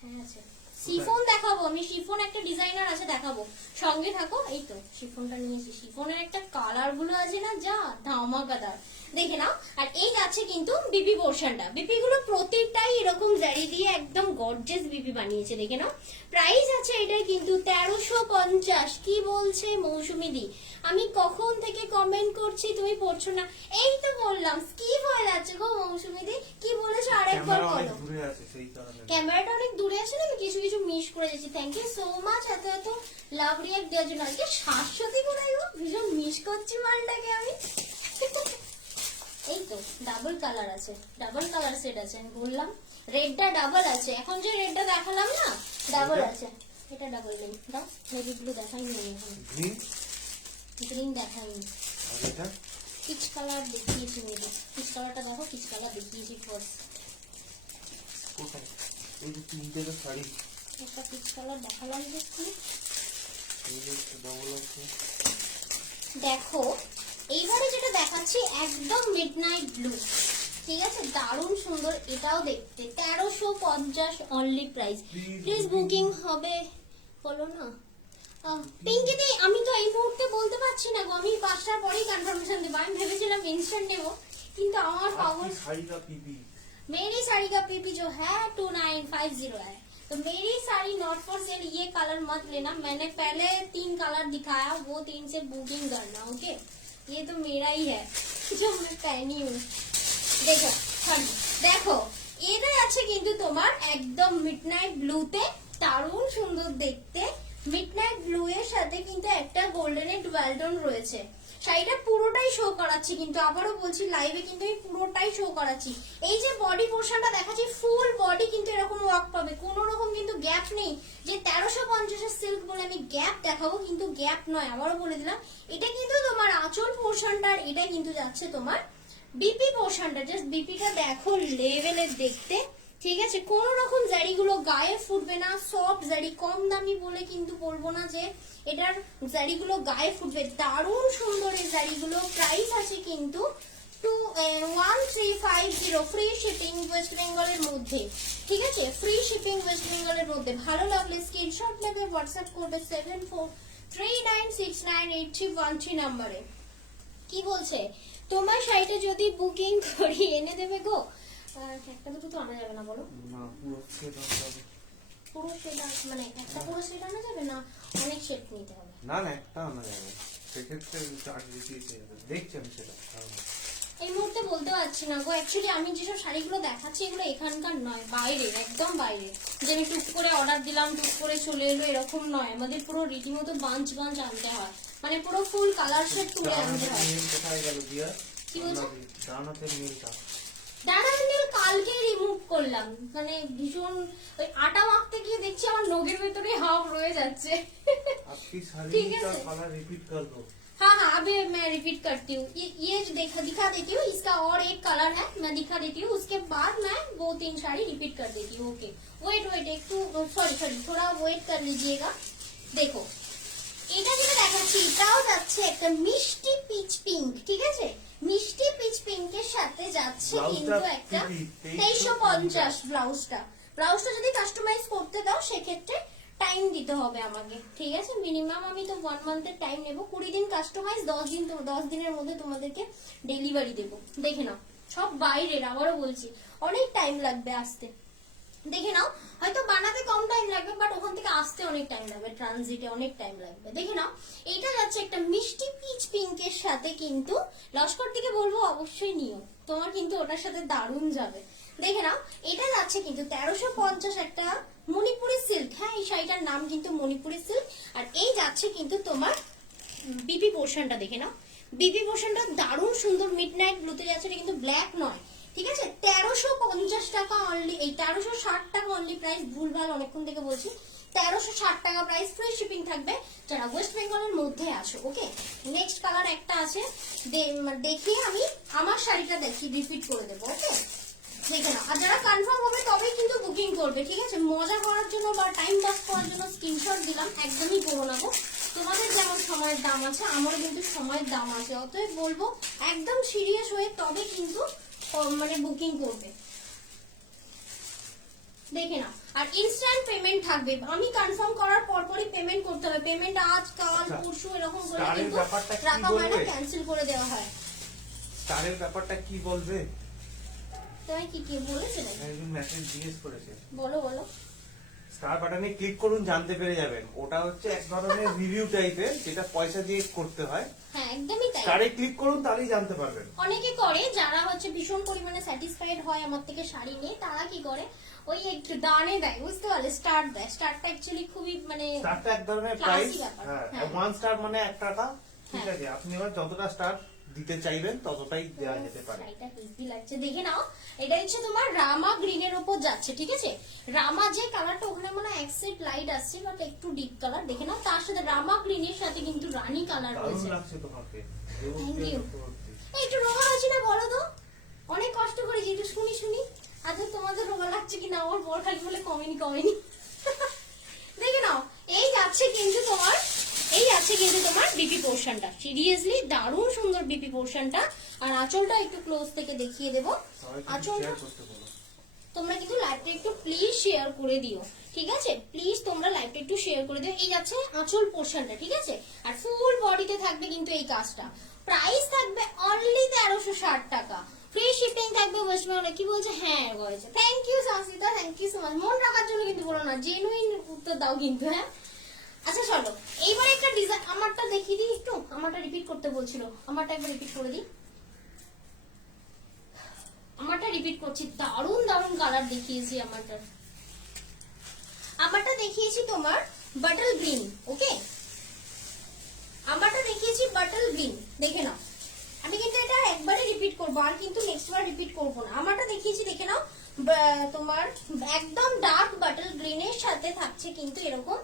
হ্যাঁ আছে। শিফন দেখাবো আমি, শিফন একটা ডিজাইনার আছে দেখাবো, সঙ্গে থাকো। এই তো শিফনটা নিয়েছি, শিফনের একটা কালার গুলো আছে না যা ধামাকাদার, দেখে নাও। আর এই যাচ্ছে কিন্তু বিপি পোর্শনটা, বিপি গুলো প্রত্যেকটাই এরকম জারি দিয়ে একদম গর্জিয়াস বিপি বানিয়েছে, দেখে নাও। প্রাইস আছে এটার কিন্তু 1350। কি বলছে মৌসুমি দি? আমি কখন থেকে কমেন্ট করছি তুমি পড়ছো না, এই তো বললাম স্কিপ হয়ে যাচ্ছে গো মৌসুমি দি। কি বলেছো আরেকবার বলো। ক্যামেরাটা অনেক দূরে আছে না, আমি কিছু কিছু মিস করে যাচ্ছি। থ্যাংক ইউ সো মাচ এত এত লাভ রিয়াক্ট দেওয়ার জন্য। আজকে শাশ্বতী কোথায় গো, ভীষণ মিস করছি মালটাকে আমি। এই তো ডাবল কালার আছে, ডাবল কালার সেট আছে, আমি বললাম রেডটা ডাবল আছে। এখন যে রেডটা দেখালাম না ডাবল আছে, এটা ডাবল নেই। দাও নেভি ব্লু দেখাইনি এখন, গ্রিন দেখাইনি, পিচ কালার দেখিয়েছি, নেভি পিচ কালারটা দেখো, পিচ কালার দেখিয়েছি ফার্স্ট। একটা পিচ কালার দেখালাম দেখছি, দেখো। এইবারে যেটা দেখাচ্ছি একদম মিডনাইট ব্লু, ঠিক আছে, দারুণ সুন্দর, এটাও দেখতে 1350 অনলি প্রাইস। প্লিজ বুকিং হবে বলো না। পিঙ্কিদি আমি তো এই মুহূর্তে বলতে পারছি না গো, আমি 5টার পরেই কনফার্মেশন দেবো। আমি ভেবেছিলাম ইনস্ট্যান্ট নেবো, কিন্তু আমার পাগল मेरी साड़ी का पीपी जो है 2950 है, तो मेरी साड़ी नॉट फॉर सेल, ये कलर मत लेना। मैंने पहले 3 कलर दिखाया, वो 3 से बुकिंग करना, ओके? ये तो मेरा ही है जो मैं पहनी हूँ। देखो देखो এটা আছে কিন্তু তোমার একদম মিডনাইট ব্লুতে, দারুণ সুন্দর দেখতে। মিডনাইট ব্লু এর সাথে কিন্তু একটা গোল্ডেনের ডুয়াল টোন রয়েছে। শাড়িটা পুরোটাই শো করাচ্ছি, কিন্তু আবারও বলছি লাইভে কিন্তু আমি পুরোটাই শো করাচ্ছি। এই যে বডি পোর্শনটা দেখাচ্ছি, ফুল বডি কিন্তু এরকম ওয়ার্ক পাবে, কোনো রকম কিন্তু গ্যাপ নেই। যে 1350 এর সিল্ক বলে আমি গ্যাপ দেখাবো, কিন্তু গ্যাপ নয়, আবারও বলে দিলাম। এটা কিন্তু তোমার আঁচল পোর্শনটা, আর এটা কিন্তু যাচ্ছে তোমার বিপি পোর্শনটা। জাস্ট বিপিটা দেখো লেভেলের দেখতে, ঠিক আছে? কোন রকম জারিগুলো গায়ে ফুটবে না, সফট জারি, কম দামি বলে কিন্তু বলবো না যে এটার জারিগুলো গায়ে ফুটবে, দারুণ সুন্দর এই জারিগুলো। প্রাইস আছে কিন্তু 1350, ফ্রি শিপিং ওয়েস্ট বেঙ্গলের মধ্যে, ঠিক আছে? ফ্রি শিপিং ওয়েস্ট বেঙ্গলের মধ্যে। ভালো লাগলে স্ক্রিনশট নেবে, হোয়াটসঅ্যাপ করবে 7439698313 নাম্বারে। কি বলছে, তোমার শাড়িটা যদি বুকিং করি এনে দেবে গো? একটা দুটো তো আনা যাবে না বলো, পুরো সেট মানে একটা পুরো সেট আনা যাবে না, অনেক সেট নিতে হবে। না না একটা আনা যাবে, সেক্ষেত্রে চার্জ বেশি যাবে, দেখছি আমি সেটা। এই মুহূর্তে বলতে পারছি না গো, অ্যাকচুয়ালি আমি যেসব শাড়িগুলো দেখাচ্ছি এগুলো এখানকার নয়, বাইরে, একদম বাইরে। যে আমি টুক করে অর্ডার দিলাম, টুক করে চলে এলো, এরকম নয়। আমাদের পুরো রীতিমতো বাঞ্চ বাঞ্চ আনতে হয়, মানে পুরো ফুল কালার সেট তুলে আনতে হয়। কোথায় গেল দিয়া? কি বলছো? জানাতে মিলটা ডাটা হ্যান্ডেল কালকে রিমুভ করলাম, মানে ভীষণ ওই আটা মাখতে গিয়ে দেখছি আমার নখের ভেতরে হাফ রয়ে যাচ্ছে। आपकी साड़ी ठीक है का सर। कलर रिपीट कर दो। हाँ हाँ अभी मैं रिपीट करती हूँ, ये दिखा देती हूँ, इसका और एक कलर है मैं दिखा देती हूँ, उसके बाद मैं वो 3 साड़ी रिपीट कर देती हूँ। ओके वेट एक सॉरी थोड़ा वेट कर लीजिएगा। देखो এটা যেটা দেখাচ্ছি এটাও যাচ্ছে একটা মিষ্টি পিচ পিঙ্ক, ঠিক আছে, মিষ্টি পিচ পিঙ্কের সাথে যাচ্ছে কিন্তু একটা 2350 ব্লাউজটা যদি কাস্টমাইজ করতে দাও সেক্ষেত্রে টাইম দিতে হবে আমাকে, ঠিক আছে, মিনিমাম আমি তো 1 মান্থের টাইম নেব, 20 দিন কাস্টমাইজ, 10 দিনের মধ্যে তোমাদেরকে ডেলিভারি দেব। দেখে নাও সব বাইরের, আবারও বলছি অনেক টাইম লাগবে আসতে, দেখে নাও হয়তো বানাতে কম টাইম লাগবে বাট ওখান থেকে আসতে অনেক টাইম লাগবে, ট্রানজিটে অনেক টাইম লাগবে। দেখে নাও এটা যাচ্ছে একটা মিষ্টি পিচ পিঙ্কের সাথে, কিন্তু লস্কর থেকে বলবো অবশ্যই নিও, তোমার কিন্তু ওটার সাথে দারুণ যাবে। দেখে নাও এটা যাচ্ছে কিন্তু 1350 একটা মণিপুরি সিল্ক, হ্যাঁ এই শাড়িটার নাম কিন্তু মণিপুরি সিল্ক, আর এই যাচ্ছে কিন্তু তোমার বিপি পোর্শনটা, দেখে নাও বিপি পোর্শনটা দারুণ সুন্দর মিডনাইট ব্লুতে যাচ্ছে, এটা কিন্তু ব্ল্যাক নয়, ঠিক আছে, 1350 টাকা অনলি, এই 1360 টাকা অনলি প্রাইস, ভুলভাল অনেকক্ষণ থেকে বলছি, 1360 টাকা প্রাইস, ফ্রি শিপিং থাকবে যারা ওয়েস্ট বেঙ্গলের মধ্যে আছো। ওকে নেক্সট কালার একটা আছে, দেখিয়ে আমি আমার শাড়িটা দেখি রিপিট করে দেবো। ওকে দেখে নাও, আর যারা কনফার্ম হবে তবেই কিন্তু বুকিং করবে, ঠিক আছে, মজা করার জন্য বা টাইম পাস করার জন্য স্ক্রিনশট দিলাম, একদমই করো না গো, তোমাদের যেমন সময়ের দাম আছে আমারও কিন্তু সময়ের দাম আছে, অতএব বলবো একদম সিরিয়াস হয়ে তবে কিন্তু মানে বুকিং করবে। দেখে নাও আর ইনস্ট্যান্ট পেমেন্ট থাকবে, আমি কনফার্ম করার পরপরই পেমেন্ট করতে হবে, পেমেন্ট আজ কাল পরশু এরকম করে কিন্তু রাখা হয় না, ক্যান্সেল করে দেওয়া হয়। স্টারের ব্যাপারটা কি বলবে? তোমায় কি কি বলেছে নাকি? একজন মেসেজ জিজ্ঞেস করেছে, বলো বলো। স্টার বাটনে ক্লিক করুন জানতে পেরে যাবেন, ওটা হচ্ছে এক ধরনের রিভিউ টাইপের যেটা পয়সা দিয়ে করতে হয়, হ্যাঁ একদমই তাই, স্টারে ক্লিক করুন তাহলেই জানতে পারবেন। অনেকে করে যারা হচ্ছে ভীষণ পরিমাণে স্যাটিসফাইড হয় আমার থেকে শাড়ি নিয়ে, তারা কি করে ওই একটু দানে দেয়, বুঝতে পারলে, স্টার দেয়, স্টারটা অ্যাকচুয়ালি খুবই মানে স্টারটা এক ধরনের classy প্রাইস, ব্যাপার, হ্যাঁ হ্যাঁ। 1 স্টার মানে 1 টাকা, ঠিক হ্যাঁ। আছে, আপনি এবার যতটা স্টার দিতে চাইবেন ততটাই দেওয়া যেতে পারে। শাড়িটা হেভি লাগছে, দেখে নাও এটা হচ্ছে তোমার রামা গ্রিনের উপর যাচ্ছে, ঠিক আছে, রামা যে কালারটা ওখানে মানে এক সেট লাইট আসছে বাট একটু ডিপ কালার, দেখে নাও তার সাথে রামা গ্রিনের সাথে কিন্তু রানী কালার দারুণ রয়েছে। লাগছে তোমাকে, Thank you. এই একটু রোগা হয়েছে না বলো তো, অনেক কষ্ট করেছি, একটু শুনি আচ্ছা তোমাদের রোগা লাগছে কিনা, আমার বর খালি বলে কমেনি দেখে নাও এই যাচ্ছে কিন্তু তোমার বিপি পোর্শনটা, সিরিয়াসলি দারুণ সুন্দর বিপি পোর্শনটা, আর আঁচলটা একটু ক্লোজ থেকে দেখিয়ে দেবো, আঁচলটা তোমরা কিন্তু লাইভটা একটু প্লিজ শেয়ার করে দিও, ঠিক আছে, প্লিজ তোমরা লাইভটা একটু শেয়ার করে দিও। এই যাচ্ছে আঁচল পোর্শনটা, ঠিক আছে, আর ফুল বডিতে থাকবে কিন্তু এই কাজটা, প্রাইস থাকবে অনলি 1360 টাকা, ফ্রি শিপিং থাকবে ওয়েস্ট বেঙ্গলে। কি বলছে? হ্যাঁ বলেছে, thank you Sansita, thank you so much, মন রাখার জন্য কিন্তু বলো না, জেনুইন উত্তর দাও কিন্তু, হ্যাঁ। আচ্ছা চলো এইবার একটা ডিজাইন আমারটা দেখিয়ে দিই, একটু আমারটা রিপিট করতে বলছিল, আমারটা একবার রিপিট করে দিই, আমারটা রিপিট করছি, দারুণ দারুণ কালার দেখিয়েছি, আমারটা দেখিয়েছি তোমার বাটল গ্রিন, ওকে, আমারটা দেখিয়েছি বাটল গ্রিন, দেখে নাও, আমি কিন্তু এটা একবারে রিপিট করবো আর কিন্তু নেক্সট বার রিপিট করবো না, আমারটা দেখিয়েছি দেখে নাও, তোমার একদম ডার্ক বাটল গ্রিনের সাথে থাকছে কিন্তু এরকম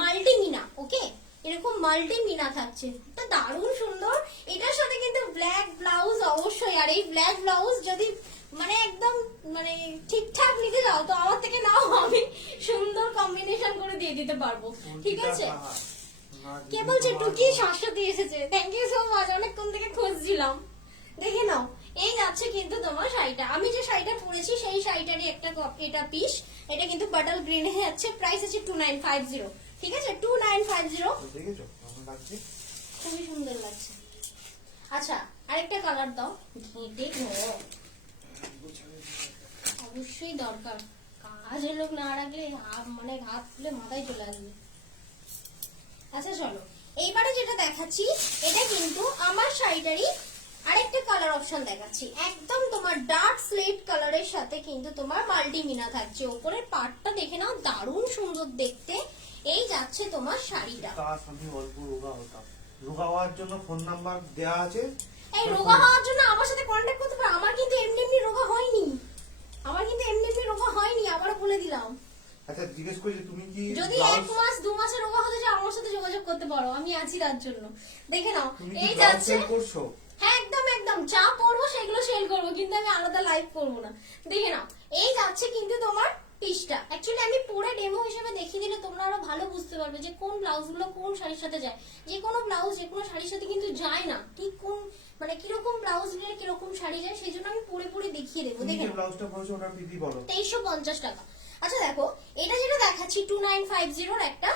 মাল্টি মিনা, ওকে, এরকম মাল্টি মিনা থাকছে, তো দারুণ সুন্দর, এটার সাথে কিন্তু ব্ল্যাক ব্লাউজ অবশ্যই, আর এই ব্ল্যাক ব্লাউজ যদি মানে একদম মানে ঠিকঠাক লিখে যাও তো আমার থেকে নাও, আমি সুন্দর কম্বিনেশন করে দিয়ে দিতে পারবো, ঠিক আছে। কে বলছে টুকি শাশ্বতী এসেছে, থ্যাংক ইউ সো মাচ, অনেকক্ষণ থেকে খুঁজছিলাম, দেখে নাও এই যাচ্ছে কিন্তু তোমার শাড়িটা, আমি যে শাড়িটা পরেছি সেই শাড়িটারই একটা এটা পিস, এটা কিন্তু বাটল গ্রিনে যাচ্ছে, প্রাইস আছে 2950, ঠিক আছে, 2950, দেখেছো কেমন লাগছে, খুবই সুন্দর লাগছে। আচ্ছা আরেকটা কালার দাও, ঘেঁটে অবশ্যই দরকার, কাজের লোক না রাখলে মানে হাত তুলে মাথায় চলে আসবে। আচ্ছা চলো এইবারে যেটা দেখাচ্ছি এটা কিন্তু আমার শাড়িটারই আরেকটা কালার অপশন দেখাচ্ছি, একদম তোমার ডার্ক স্লেট কালারের সাথে কিন্তু তোমার মাল্টি মিনা থাকছে, উপরের পার্টটা দেখে নাও দারুণ সুন্দর দেখতে, এই যাচ্ছে তোমার শাড়িটা। কাজ আমি অল্প রোগা হতাম, রোগা হওয়ার জন্য ফোন নাম্বার দেওয়া আছে, এই রোগা হওয়ার জন্য আমার আমার সাথে কন্ট্যাক্ট করতে পারো। আমার কিন্তু এমনি এমনি রোগা হয়নি, আমার কিন্তু এমনি এমনি রোগা হয়নি, আবারও বলে দিলাম। আচ্ছা জিজ্ঞেস করি যে তুমি কি যদি 1 মাস 2 মাসের রোগা হতে চাও আমার সাথে যোগাযোগ করতে পারো, আমি আছি তার জন্য। দেখে নাও তুমি কি এই ব্লাউজ যাচ্ছে। সেল করছো? হ্যাঁ একদম একদম, যা করবো সেগুলো সেল করবো, কিন্তু আমি আলাদা লাইভ করবো না। দেখে নাও এই যাচ্ছে কিন্তু তোমার পিসটা। অ্যাকচুয়ালি আমি পরে ডেমো হিসেবে দেখিয়ে দিলে তোমরা আরো ভালো বুঝতে পারবে যে কোন ব্লাউজ গুলো কোন শাড়ির সাথে যায়। যে কোনো ব্লাউজ যে কোনো শাড়ির সাথে কিন্তু যায় না, ঠিক কোন মানে কিরকম ব্লাউজ নিলে কিরকম শাড়ি যায় সেই জন্য আমি পরে পরে দেখিয়ে দেবো। তুমি দেখে যে নাও ব্লাউজটা পরেছো ওটার পিপি বলো। 2350 টাকা। আচ্ছা দেখো এটা যেটা দেখাচ্ছি 2950 একটা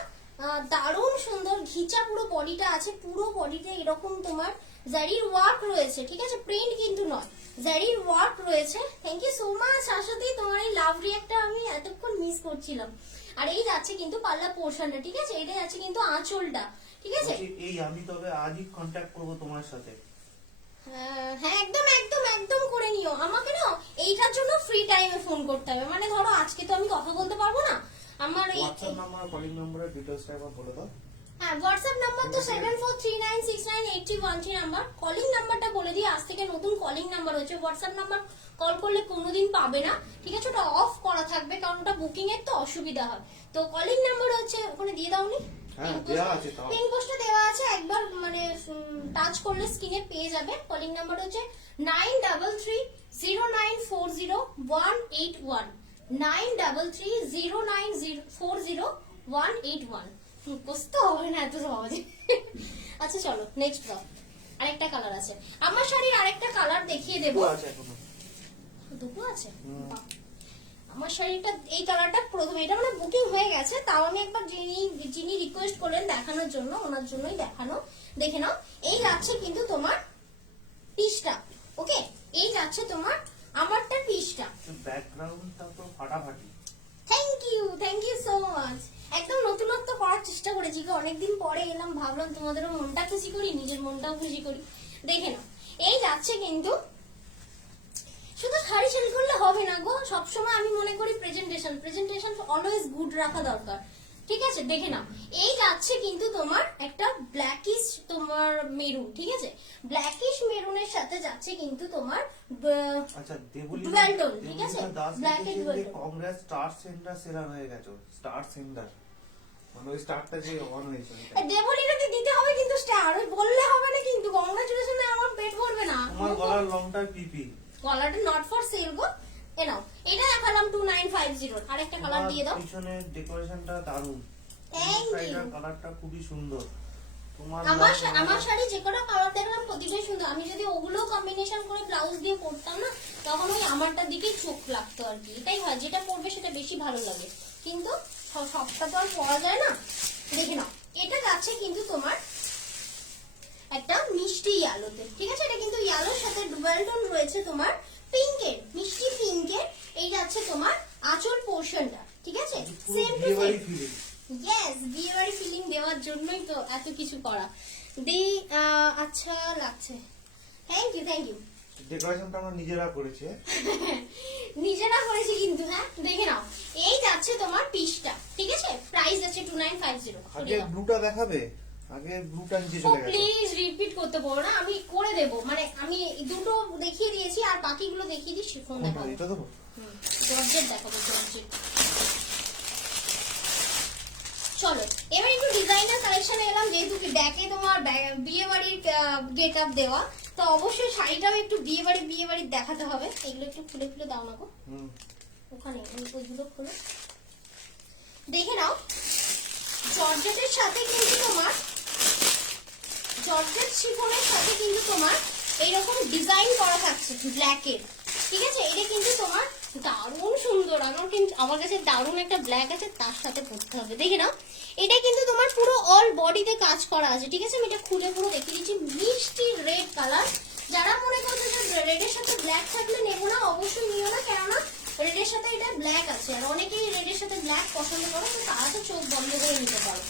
দারুণ সুন্দর ঘিচা পুরো বডিটা আছে, পুরো বডিতে এরকম তোমার জারির ওয়ার্ক রয়েছে, ঠিক আছে, প্রিন্ট কিন্তু নয়, জারির ওয়ার্ক রয়েছে। Thank you so much Shashwati, তোমার এই লাভ রিঅ্যাক্টটা আমি এতক্ষণ মিস করছিলাম। আর এই যাচ্ছে কিন্তু পাল্লা পোর্শনটা, ঠিক আছে, এটা যাচ্ছে কিন্তু আঁচলটা, ঠিক আছে। বলছি, এই আমি তবে আজই কন্ট্যাক্ট করব তোমার সাথে। হ্যাঁ একদম একদম একদম করে নিও। আমাকে না এইটার জন্য ফ্রি টাইমে ফোন করতে হবে, মানে ধরো আজকে তো আমি কথা বলতে পারবো না, আমার এই হোয়াটসঅ্যাপ নাম্বার কলিং নাম্বারের ডিটেইলসটা একবার বলে দাও। হ্যাঁ হোয়াটসঅ্যাপ নাম্বার তো 7439698313 নাম্বার। কলিং নাম্বারটা বলে দিই, আজ থেকে নতুন কলিং নাম্বার হচ্ছে। হোয়াটসঅ্যাপ নাম্বার কল করলে কোনোদিন পাবে না, ঠিক আছে, ওটা অফ করা থাকবে কারণ ওটা বুকিং এর তো অসুবিধা হয়। তো কলিং নাম্বার হচ্ছে ওখানে দিয়ে দাওনি, হ্যাঁ দেওয়া আছে তাও। পিন পোস্টে দেওয়া আছে, একবার মানে টাচ করলে স্ক্রিনে পেয়ে যাবে। কলিং নাম্বার হচ্ছে 9330940181 9330940181। বুঝতে হবে না এত সহজে। আচ্ছা চলো নেক্সট দাও, আরেকটা কালার আছে। আমার শাড়ির আরেকটা কালার দেখিয়ে দেবো। দুটো আছে এখনো। দুটো আছে? বাহ। আমার শাড়িটা এই কালারটা প্রথমে, এটা মানে বুকিং হয়ে গেছে, তাও আমি একবার যিনি রিকোয়েস্ট করলেন দেখানোর জন্য ওনার জন্যই দেখানো। দেখে নাও এই যাচ্ছে কিন্তু তোমার পিসটা, ওকে, এই যাচ্ছে তোমার আমারটা পিসটা। ব্যাকগ্রাউন্ডটা তো ফাটাফাটি। Thank you so much. একদম নতুনত্ব করার চেষ্টা করেছি গো, অনেকদিন পরে এলাম, ভাবলাম তোমাদেরও মনটা খুশি করি, নিজের মনটাও খুশি করি। দেখে নাও এই যাচ্ছে কিন্তু, শুধু শাড়ি সেল করলে হবে না গো, সবসময় আমি মনে করি প্রেজেন্টেশন অলওয়েজ গুড রাখা দরকার, ঠিক আছে। দেখে নাও এই যাচ্ছে কিন্তু তোমার একটা ব্ল্যাকিশ তোমার মেরুন, ঠিক আছে, ব্ল্যাকিশ মেরুনের সাথে যাচ্ছে কিন্তু তোমার আচ্ছা দেবলীনা ডুয়াল টোন, ঠিক আছে, দাস black and dual tone. Congrats star centre seller হয়ে গেছে। স্টার সেন্টার মানে ওই স্টারটা যে অন হয়েছে ওইটা। দেবলীনাতে দিতে হবে কিন্তু স্টার, ওই বললে হবে না কিন্তু, কংগ্রাচুলেশন আমার পেট ভরবে না। তোমার গলার লংটা পিপি, কলারটা নট ফর সেল গো। এ নাও এটা দেখালাম 2950, আরেকটা কালার দিয়ে দাও। পিছনের ডেকোরেশনটা দারুণ, থ্যাংক ইউ। কালারটা খুবই সুন্দর। তোমার আমার শাড়ি যে কটা কালার দেখলাম প্রতিটাই সুন্দর। আমি যদি ওগুলো কম্বিনেশন করে ব্লাউজ দিয়ে পরতাম না তখন ওই আমারটার দিকেই চোখ লাগতো আর কি। এটাই হয়, যেটা পরবে সেটা বেশি ভালো লাগে, কিন্তু সবটা তো আর পরা যায় না। দেখে নাও এটা যাচ্ছে কিন্তু তোমার একটা মিষ্টি ইয়ালোতে, ঠিক আছে, এটা কিন্তু ইয়ালোর সাথে ডুয়াল টোন রয়েছে তোমার পিঙ্কের, মিষ্টি পিঙ্কের। এই যাচ্ছে তোমার আঁচল পোর্শনটা, ঠিক আছে, সেম টু সেম। ইয়েস, বিয়ে বাড়ি ফিলিং দেওয়ার জন্যই তো এত কিছু করা। আচ্ছা লাগছে, থ্যাংক ইউ। ডেকোরেশনটা আমরা নিজেরা করেছি। নিজেরা করেছি কিন্তু, হ্যাঁ দেখে নাও এই যাচ্ছে তোমার পিসটা, ঠিক আছে, প্রাইস আছে 2950। আগে ব্লুটা দেখাবে, আগে ব্লুটা নিচে চলে গেছে। প্লিজ রিপিট করতে পারো না, আমি করে দেব, মানে আমি দুটো দেখিয়ে দিয়েছি আর বাকিগুলো দেখিয়ে দিই। শিফন দেখাবো, এটা দেবো, জর্জেট দেখাবো, জর্জেট। চলো এবার একটু ডিজাইনার কালেকশনে এলাম, যেহেতু ব্যাকে তোমার বিয়ে বাড়ির গেট আপ দেওয়া, তো অবশ্যই শাড়িটাও একটু বিয়ে বাড়ির দেখাতে হবে। এগুলো একটু খুলে খুলে দাও না গো, ওখানে ওইগুলো খুলে দেখে নাও। জর্জেটের সাথে কিন্তু তোমার জর্জেট শিফনের সাথে কিন্তু তোমার এইরকম ডিজাইন করা থাকছে ব্ল্যাকের, ঠিক আছে, এটা কিন্তু তোমার দারুণ সুন্দর। আমার কাছে দারুণ একটা ব্ল্যাক আছে, তার সাথে পরতে হবে। দেখে নাও এটা কিন্তু তোমার পুরো অল বডিতে কাজ করা আছে, ঠিক আছে, আমি এটা খুলে পুরো দেখিয়ে দিচ্ছি। মিষ্টি রেড কালার, যারা মনে করছে যে রেডের সাথে ব্ল্যাক থাকলে নেবো না, অবশ্যই নিও না, কেননা রেডের সাথে এটা ব্ল্যাক আছে, আর অনেকেই রেডের সাথে ব্ল্যাক পছন্দ করো, তো তারা তো চোখ বন্ধ করে নিতে পারো।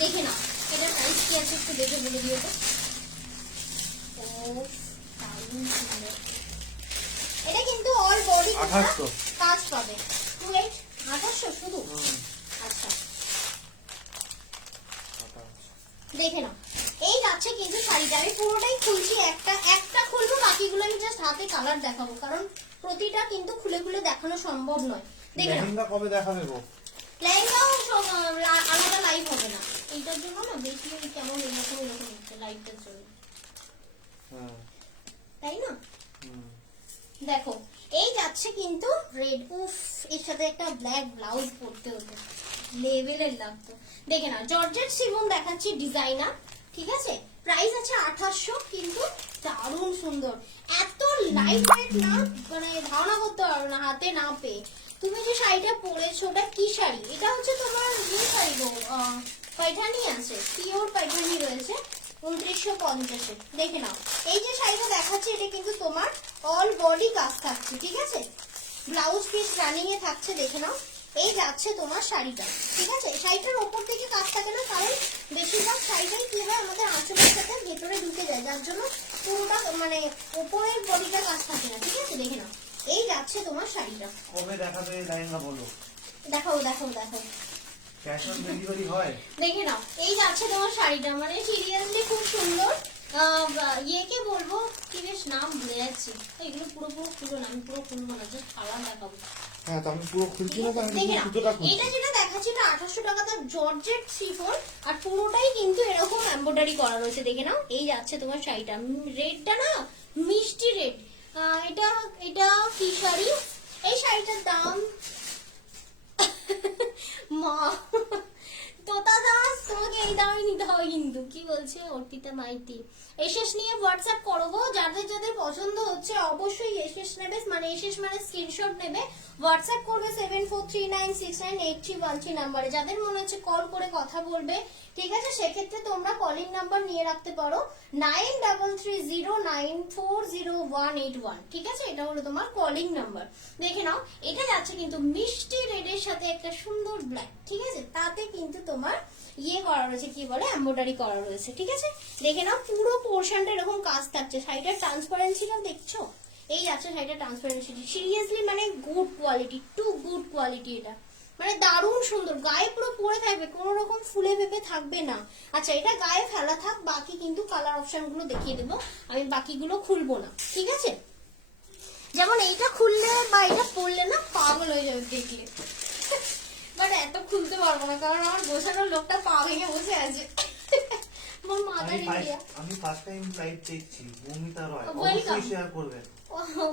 দেখে নাও এটা প্রাইস কি আছে একটু দেখে বলে দিও তো। এটা কিন্তু অল বডি 2800 কাজ পাবে। 2800 শুধু? আচ্ছা দেখে নাও এই যাচ্ছে কিন্তু শাড়িটা, আমি পুরোটাই খুলছি একটা একটা খুলবো, বাকিগুলো আমি জাস্ট হাতে কালার দেখাবো, কারণ প্রতিটা কিন্তু খুলে খুলে দেখানো সম্ভব নয়। দেখে নাও। লেহেঙ্গা কবে দেখাবে গো? লেহেঙ্গাও সব আলাদা লাইভ হবে না, এইটার জন্য না বেশি কেমন এরকম এরকম হচ্ছে লাইভটার জন্য, তাই না? দেখো এই যাচ্ছে কিন্তু রেড, উফ এর সাথে একটা ব্ল্যাক ব্লাউজ পরতে হতো, লেভেলের লাগতো। দেখে না, জর্জেট শিফন দেখাচ্ছি ডিজাইনার, ঠিক আছে? প্রাইস আছে 2800, কিন্তু দারুণ সুন্দর, এত লাইট ওয়েট না, মানে ধারণা করতে পারবে না হাতে না পেয়ে। তুমি যে শাড়িটা পরেছো ওটা কি শাড়ি? এটা হচ্ছে তোমার ইয়ে শাড়ি গো, পাইঠানি আছে, পিওর পাইঠানি রয়েছে 2950-এ। দেখে নাও, এই যে শাড়িটা দেখাচ্ছে এটা কিন্তু তোমার অল বডি কাজ থাকছে, ঠিক আছে? ব্লাউজ পিস রানিং এ থাকছে, দেখে নাও। এই যাচ্ছে তোমার শাড়িটা, ঠিক আছে? শাড়িটার ওপর থেকে কাজ থাকে না, কারণ বেশিরভাগ শাড়িটাই কি হয় আমাদের আঁচলের সাথে ভেতরে ঢুকে যায়, যার জন্য পুরোটা মানে ওপরের বডিটা কাজ থাকে না, ঠিক আছে? দেখে নাও, এই যাচ্ছে তোমার শাড়িটা। কবে দেখাবে লেহেঙ্গা বলো? দেখাও দেখাও দেখাও, ক্যাশ অন ডেলিভারি হয়? দেখে নাও, এই যাচ্ছে তোমার শাড়িটা, মানে সিরিয়াসলি খুব সুন্দর। ইয়েকে বলবো কি বেশ নাম ভুলে যাচ্ছি, এগুলো পুরো পুরো খুলো না, আমি পুরো খুলবো না, জাস্ট কালার দেখাবো। হ্যাঁ তো আমি পুরো খুলছি না, আমি দেখে নাও, সুতোটা খুলছি। এটা যেটা দেখাচ্ছি এটা 2800 টাকা, তার জর্জেট শিফন, আর পুরোটাই কিন্তু এরকম এমব্রয়ডারি করা রয়েছে। দেখে নাও, এই যাচ্ছে তোমার শাড়িটা, রেডটা না মিষ্টি রেড। এটা এটা কি শাড়ি? এই শাড়িটার দাম মা তোতা দাস, তোমাকে এই দামই নিতে হবে কিন্তু। কি বলছে অর্পিতা মাইতি? এসএস নিয়ে হোয়াটসঅ্যাপ করবো, যাদের যাদের পছন্দ হচ্ছে অবশ্যই এসএস নেবে, মানে এসএস মানে স্ক্রিনশট নেবে, হোয়াটসঅ্যাপ করবে 7439698313 নাম্বারে। যাদের মনে হচ্ছে কল করে কথা বলবে, ঠিক আছে, সেক্ষেত্রে তোমরা কলিং নাম্বার নিয়ে রাখতে পারো 9330940181, ঠিক আছে? এটা হলো তোমার কলিং নাম্বার। দেখে নাও, এটা যাচ্ছে কিন্তু মিষ্টি রেডের সাথে একটা সুন্দর ব্ল্যাক, ঠিক আছে? তাতে কিন্তু তোমার ইয়ে করা রয়েছে, কি বলে, এমব্রয়ডারি করা রয়েছে, ঠিক আছে? দেখে নাও, পুরো পোর্শনটা এরকম কাজ থাকছে। শাড়িটার ট্রান্সপারেন্সিটা দেখছো? এই আছে শাড়িটার ট্রান্সপারেন্সি, সিরিয়াসলি মানে good quality, too good quality, এটা মানে দারুণ সুন্দর, গায়ে পুরো পরে থাকবে, কোনো রকম ফুলে ভেপে থাকবে না। আচ্ছা, এটা গায়ে ফেলা থাক, বাকি কিন্তু কালার অপশন গুলো দেখিয়ে দেবো, আমি বাকিগুলো খুলবো না, ঠিক আছে? যেমন এইটা খুললে বা এটা পরলে না পাগল হয়ে যাবে দেখলে, বাট এত খুলতে পারবো না, কারণ আমার গোছানোর লোকটা পা ভেঙে বসে আছে। আমার মাথা নিয়ে আমি ফার্স্ট টাইম লাইভ দেখছি, মৌমিতা রয়, Welcome. অবশ্যই শেয়ার করবেন।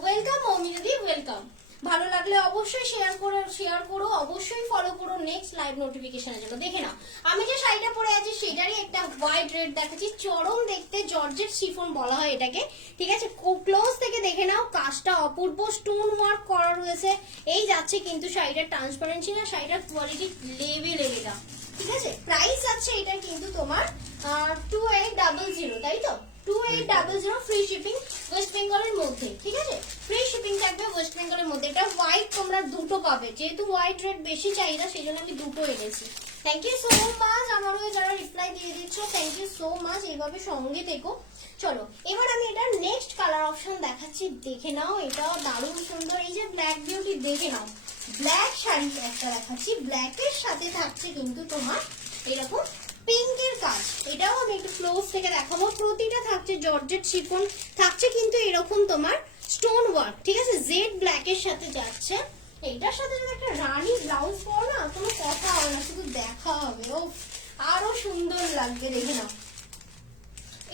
ওয়েলকাম মৌমিতা দি, ওয়েলকাম। ভালো লাগলে অবশ্যই শেয়ার করো, অবশ্যই ফলো করো নেক্সট লাইভ নোটিফিকেশনের জন্য। দেখে নাও, আমি যে শাড়িটা পরে আছি সেটারই একটা হোয়াইট রেড দেখাচ্ছি, চরম দেখতে, জর্জেট শিফন বলা হয় এটাকে, ঠিক আছে? ক্লোজ থেকে দেখে নাও, কাজটা অপূর্ব, স্টোন ওয়ার্ক করা রয়েছে। এই যাচ্ছে কিন্তু শাড়িটার ট্রান্সপারেন্সি না, শাড়িটার কোয়ালিটি লেভেল এরিয়া, ঠিক আছে? প্রাইস আছে এটা কিন্তু তোমার 2800, তাই তো? 2800 ফ্রি শিপিং ওয়েস্ট বেঙ্গলের মধ্যে, ঠিক আছে? ফ্রি শিপিং থাকবে ওয়েস্ট বেঙ্গলের মধ্যে। এটা হোয়াইট তোমরা দুটো পাবে, যেহেতু হোয়াইট রেড বেশি চাহিদা সেই জন্য আমি দুটো এনেছি। থ্যাংক ইউ সো মাচ আমার হয়ে যারা রিপ্লাই দিয়ে দিচ্ছ, থ্যাংক ইউ সো মাচ, এইভাবে সঙ্গে থেকো। চলো এবার আমি এটা নেক্সট কালার অপশন দেখাচ্ছি, দেখে নাও, এটাও দারুণ সুন্দর। এই যে ব্ল্যাক বিউটি, দেখে নাও, ব্ল্যাক শাড়ি একটা দেখাচ্ছি, ব্ল্যাকের সাথে থাকছে কিন্তু তোমার এরকম পিঙ্কের কাজ, এটাও আমি একটু ক্লোজ থেকে দেখাবো। প্রতিটা থাকছে জর্জেট শিফন, থাকছে কিন্তু এরকম তোমার স্টোন ওয়ার্ক, ঠিক আছে? জেড ব্ল্যাকের সাথে যাচ্ছে। এইটার সাথে যদি একটা রানী ব্লাউজ পরো না, কোনো কথা হবে না, শুধু দেখা হবে, ও আরো সুন্দর লাগবে। দেখে নাও,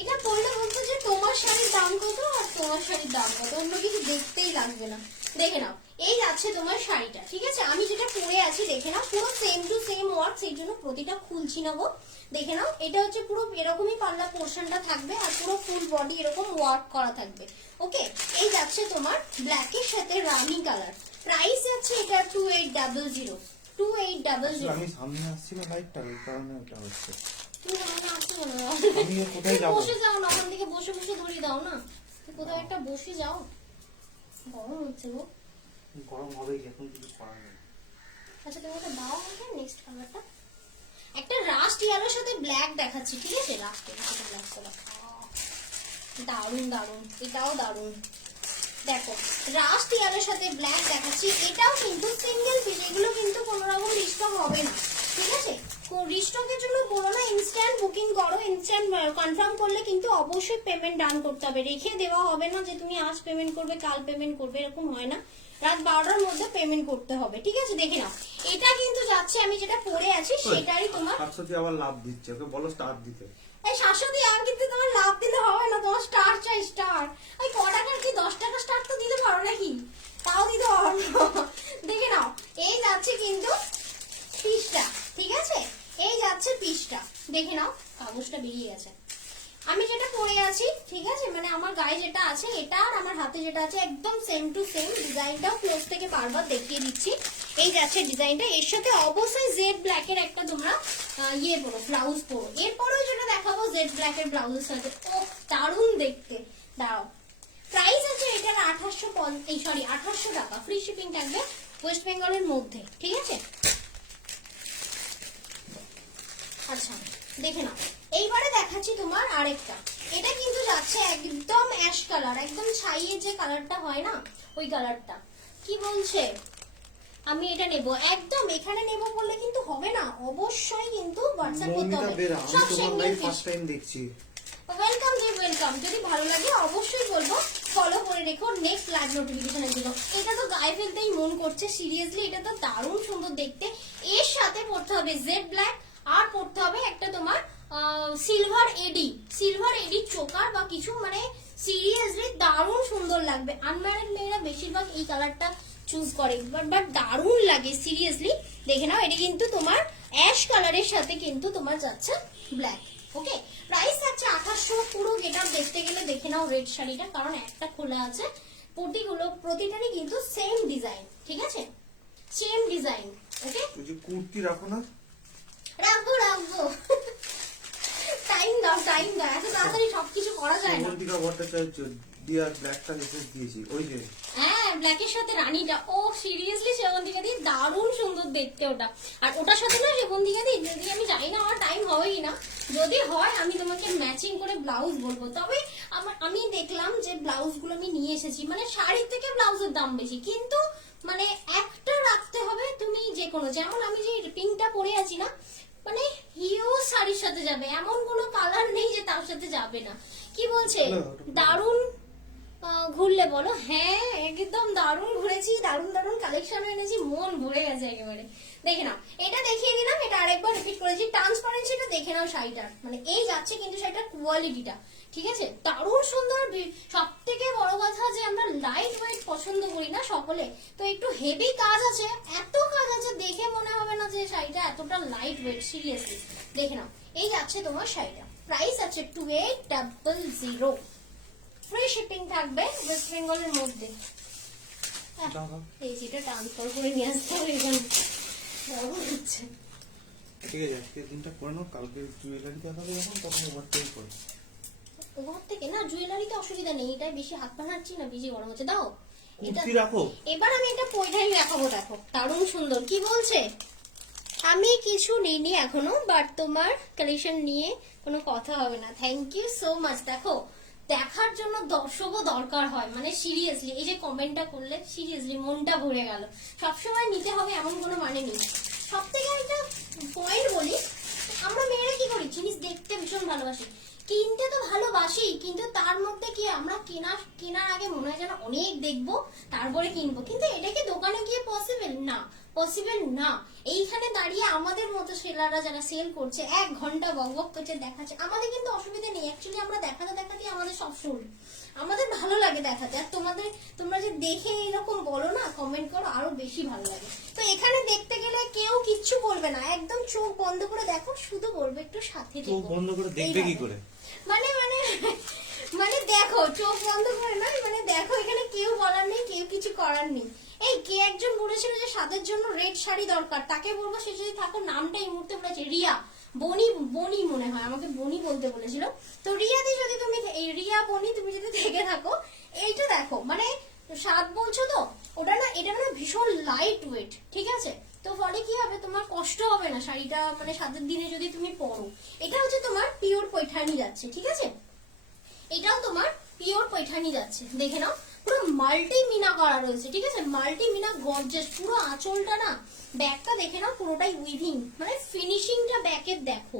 এটা পরলে বলতো যে তোমার শাড়ির দাম কত আর তোমার শাড়ির দাম কত, অন্য কিছু দেখতেই লাগবে না। দেখে নাও, এই যাচ্ছে তোমার শাড়িটা, ঠিক আছে? আমি যেটা পরে আছি দেখে নাও, পুরো সেম টু সেম ওয়ার্ক, সেই জন্য প্রতিটা খুলছি না গো। দেখে নাও, এটা হচ্ছে পুরো এরকমই পাল্লা পোর্শনটা থাকবে, আর পুরো ফুল বডি এরকম ওয়ার্ক করা থাকবে, ওকে? এই যাচ্ছে তোমার ব্ল্যাকের সাথে রানি কালার, প্রাইস আছে এটা 2800। আমি সামনে আসছি না লাইভটা, এই কারণে এটা হচ্ছে। তুমি আমার আসছো না, আমি কোথায় যাবো? বসে যাও না, ওখান থেকে বসে বসে ধরিয়ে দাও না, কোথাও একটা বসে যাও, গরম হচ্ছে গো। গরম হবে, এখন কিছু করার নেই। আচ্ছা তুমি ওটা দাও আমাকে, নেক্সট কালারটা একটা রাস্ট ইয়েলোর সাথে ব্ল্যাক দেখাচ্ছি, ঠিক আছে? রাস্ট ইয়েলোর সাথে ব্ল্যাক কালার, দারুন দারুন, এটাও দারুন। দেখো, রাস্ট ইয়েলোর সাথে ব্ল্যাক দেখাচ্ছি, এটাও কিন্তু সিঙ্গেল পিস, এগুলো কিন্তু কোনো রকম রিস্টক হবে না, ঠিক আছে? রিস্টকের জন্য বলো না, ইনস্ট্যান্ট বুকিং করো, ইনস্ট্যান্ট কনফার্ম করলে কিন্তু অবশ্যই পেমেন্ট ডান করতে হবে, রেখে দেওয়া হবে না যে তুমি আজ পেমেন্ট করবে কাল পেমেন্ট করবে, এরকম হয় না, রাত 12টার মধ্যে পেমেন্ট করতে হবে, ঠিক আছে। দেখে নাও এটা কিন্তু যাচ্ছে, আমি যেটা পরে আছি সেটারই তোমার 700 আবার লাভ দিচ্ছে, ওকে বলো স্টার দিতে। এই 700 দিয়ে আর কিন্তু তোমার লাভ দিলে হবে না, তোমার স্টার চাই স্টার। ওই ক টাকার কি 10 টাকা স্টার তো দিতে পারো নাকি, তাও দিতে পারো না। দেখে নাও এই যাচ্ছে কিন্তু পিসটা, ঠিক আছে, এই যাচ্ছে পিসটা, দেখে নাও কাগজটা বেরিয়ে গেছে। আমি যেটা পরে আছি, ঠিক আছে, মানে আমার গায়ে যেটা আছে এটা আর আমার হাতে যেটা আছে একদম সেম টু সেম, ডিজাইনটাও ক্লোজ থেকে বারবার দেখিয়ে দিচ্ছি। এই যাচ্ছে ডিজাইনটা, এর সাথে অবশ্যই জেড ব্ল্যাকের একটা তোমরা ইয়ে পরো, ব্লাউজ পরো। এরপরেও যেটা দেখাবো জেড ব্ল্যাকের ব্লাউজের সাথে, ও দারুণ দেখতে। দাঁড়াও, প্রাইস আছে এটার 1800 টাকা, ফ্রি শিপিং থাকবে ওয়েস্ট বেঙ্গলের মধ্যে, ঠিক আছে। আচ্ছা দেখে নাও, এইবারে দেখাচ্ছি তোমার আরেকটা, এটা কিন্তু যাচ্ছে একদম অ্যাশ কালার, একদম ছাইয়ের যে কালারটা হয় না ওই কালারটা। কি বলছে আমি এটা নেব, একদম এখানে নেব বললে কিন্তু হবে না, অবশ্যই কিন্তু হোয়াটসঅ্যাপ করতে হবে। সব ফার্স্ট টাইম দেখছি। ওয়েলকাম জি ওয়েলকাম, যদি ভালো লাগে অবশ্যই বলবো ফলো করে রেখো নেক্সট লাইভ নোটিফিকেশনের জন্য। এটা তো গায়ে ফেলতেই মন করছে, সিরিয়াসলি এটা তো দারুণ সুন্দর দেখতে। এর সাথে পড়তে হবে জেড ব্ল্যাক, আর পড়তে হবে একটা তোমার সিলভার এডি চোকার বা কিছু, মানে সিরিয়াসলি দারুণ সুন্দর লাগবে। আনম্যারিড মেয়েরা বেশিরভাগ এই কালারটা চুজ করে, বাট দারুণ লাগে সিরিয়াসলি। দেখে নাও এটা কিন্তু তোমার অ্যাশ কালারের সাথে কিন্তু তোমার যাচ্ছে ব্ল্যাক, ওকে। প্রাইস আছে 2800, পুরো গেটআপ দেখতে গেলে দেখে নাও রেড শাড়িটা, কারণ একটা খোলা আছে, প্রতিটারই কিন্তু সেম ডিজাইন, ঠিক আছে, সেম ডিজাইন, ওকে। তুই যে কুর্তি রাখো না, রাখবো টাইম দাও, এত তাড়াতাড়ি সবকিছু করা যায় না। মন্দিকা ভট্টাচার্য ডিয়ার ব্ল্যাকটা মেসেজ দিয়েছি, ওই যে হ্যাঁ ব্ল্যাকের সাথে রানীটা, ও সিরিয়াসলি সেবন্তিকা দি দারুণ সুন্দর দেখতে ওটা। আর ওটার সাথে না সেবন্তিকা দি, যদি আমি জানি না আমার টাইম হবে কিনা, যদি হয় আমি তোমাকে ম্যাচিং করে ব্লাউজ বলবো। তবে আমি দেখলাম যে ব্লাউজ গুলো আমি নিয়ে এসেছি, মানে শাড়ির থেকে ব্লাউজের দাম বেশি, কিন্তু মানে একটা রাখতে হবে তুমি যে কোনো, যেমন আমি যে পিঙ্কটা পরে আছি না, মানে হিউজ শাড়ির সাথে যাবে, এমন কোনো কালার নেই যে তার সাথে যাবে না। কি বলছে দারুণ ঘুরলে বলো, হ্যাঁ একদম দারুণ ঘুরেছি, দারুণ কালেকশন এনেছি, মন ভরে গেছে একেবারে। দেখে নাও এটা দেখিয়ে দিলাম, এটা আরেকবার রিপিট করেছি, ট্রান্সপারেন্সিটা দেখে নাও শাড়িটার, মানে এই যাচ্ছে কিন্তু শাড়িটার কোয়ালিটিটা, ঠিক আছে, দারুণ সুন্দর। সব থেকে বড় কথা যে আমরা লাইট ওয়েট পছন্দ করি না সকলে, তো একটু হেভি কাজ আছে, এত কাজ আছে দেখে মনে হবে না যে শাড়িটা এতটা লাইট ওয়েট, সিরিয়াসলি। দেখে নাও এই যাচ্ছে তোমার শাড়িটা, প্রাইস আছে 2800, ফ্রি শিপিং থাকবে ওয়েস্ট বেঙ্গলের মধ্যে। এই যেটা ট্রান্সফার করে নিয়ে আসতে হবে এখানে, হচ্ছে ঠিক আছে, আজকে দিনটা করে নাও, কালকে জুয়েলারি দেখাবে যখন তখন ওভারটাইম করো। ঘর থেকে না জুয়েলারিতে অসুবিধা নেই, এটাই বেশি হাত পা হাঁটছি না, বেশি গরম হচ্ছে। দাও এটা কুর্তি রাখো। এবার আমি এটা পয়ঠানি দেখাবো, দেখো দারুণ সুন্দর। কি বলছে আমি কিছু নিইনি এখনো, বাট তোমার কালেকশন নিয়ে কোনো কথা হবে না। Thank you so much. দেখো দেখার জন্য দর্শকও দরকার হয়, মানে সিরিয়াসলি এই যে কমেন্টটা করলে সিরিয়াসলি মনটা ভরে গেল। সবসময় নিতে হবে এমন কোনো মানে নেই। সব থেকে একটা পয়েন্ট বলি, আমরা মেয়েরা কি করি, জিনিস দেখতে ভীষণ ভালোবাসি, কিনতে তো ভালোবাসি, কিন্তু তার মধ্যে কি আমরা কেনার আগে মনে হয় যেন অনেক দেখবো তারপরে কিনবো, কিন্তু এটা কি দোকানে গিয়ে পসিবল না। এইখানে দাঁড়িয়ে আমাদের মতো সেলাররা যারা সেল করছে 1 ঘন্টা বক করছে দেখাচ্ছে, আমাদের কিন্তু অসুবিধা নেই, অ্যাকচুয়ালি আমরা দেখাতে আমাদের সব শুন, আমাদের ভালো লাগে দেখাতে। আর তোমরা যে দেখে এরকম বলো না, কমেন্ট করো, আরো বেশি ভালো লাগে। তো এখানে দেখতে গেলে কেউ কিচ্ছু করবে না, একদম চোখ বন্ধ করে দেখো, শুধু বলবে একটু সাথে চোখ বন্ধ করে দেখবে কি করে, মানে দেখো চোখ বন্ধ করে না, মানে দেখো এখানে কেউ বলার নেই, কেউ কিছু করার নেই। এই কে একজন বলেছিল যে সাদের জন্য রেড শাড়ি দরকার, তাকে বলবো সে যদি থাকো, নামটা এই মুহূর্তে বলেছে রিয়া, বনি মনে হয়, আমাকে বনি বলতে বলেছিল। তো রিয়াদি যদি তুমি, এই রিয়া বনি তুমি যদি থেকে থাকো, এইটা দেখো, মানে সাত বলছো তো, ওটা না, এটা না ভীষণ লাইট ওয়েট, ঠিক আছে। তো ফলে কি হবে, তোমার কষ্ট হবে না শাড়িটা, মানে সাতের দিনে যদি তুমি পরো। এটা হচ্ছে তোমার পিওর পৈঠানি যাচ্ছে, ঠিক আছে, এটাও তোমার পিওর পৈঠানি যাচ্ছে। দেখে নাও পুরো মাল্টি মিনা করা রয়েছে, ঠিক আছে, মাল্টি মিনা গর্জাস, পুরো আঁচলটা না, ব্যাকটা দেখে নাও পুরোটাই উইভিং, মানে ফিনিশিংটা ব্যাকের দেখো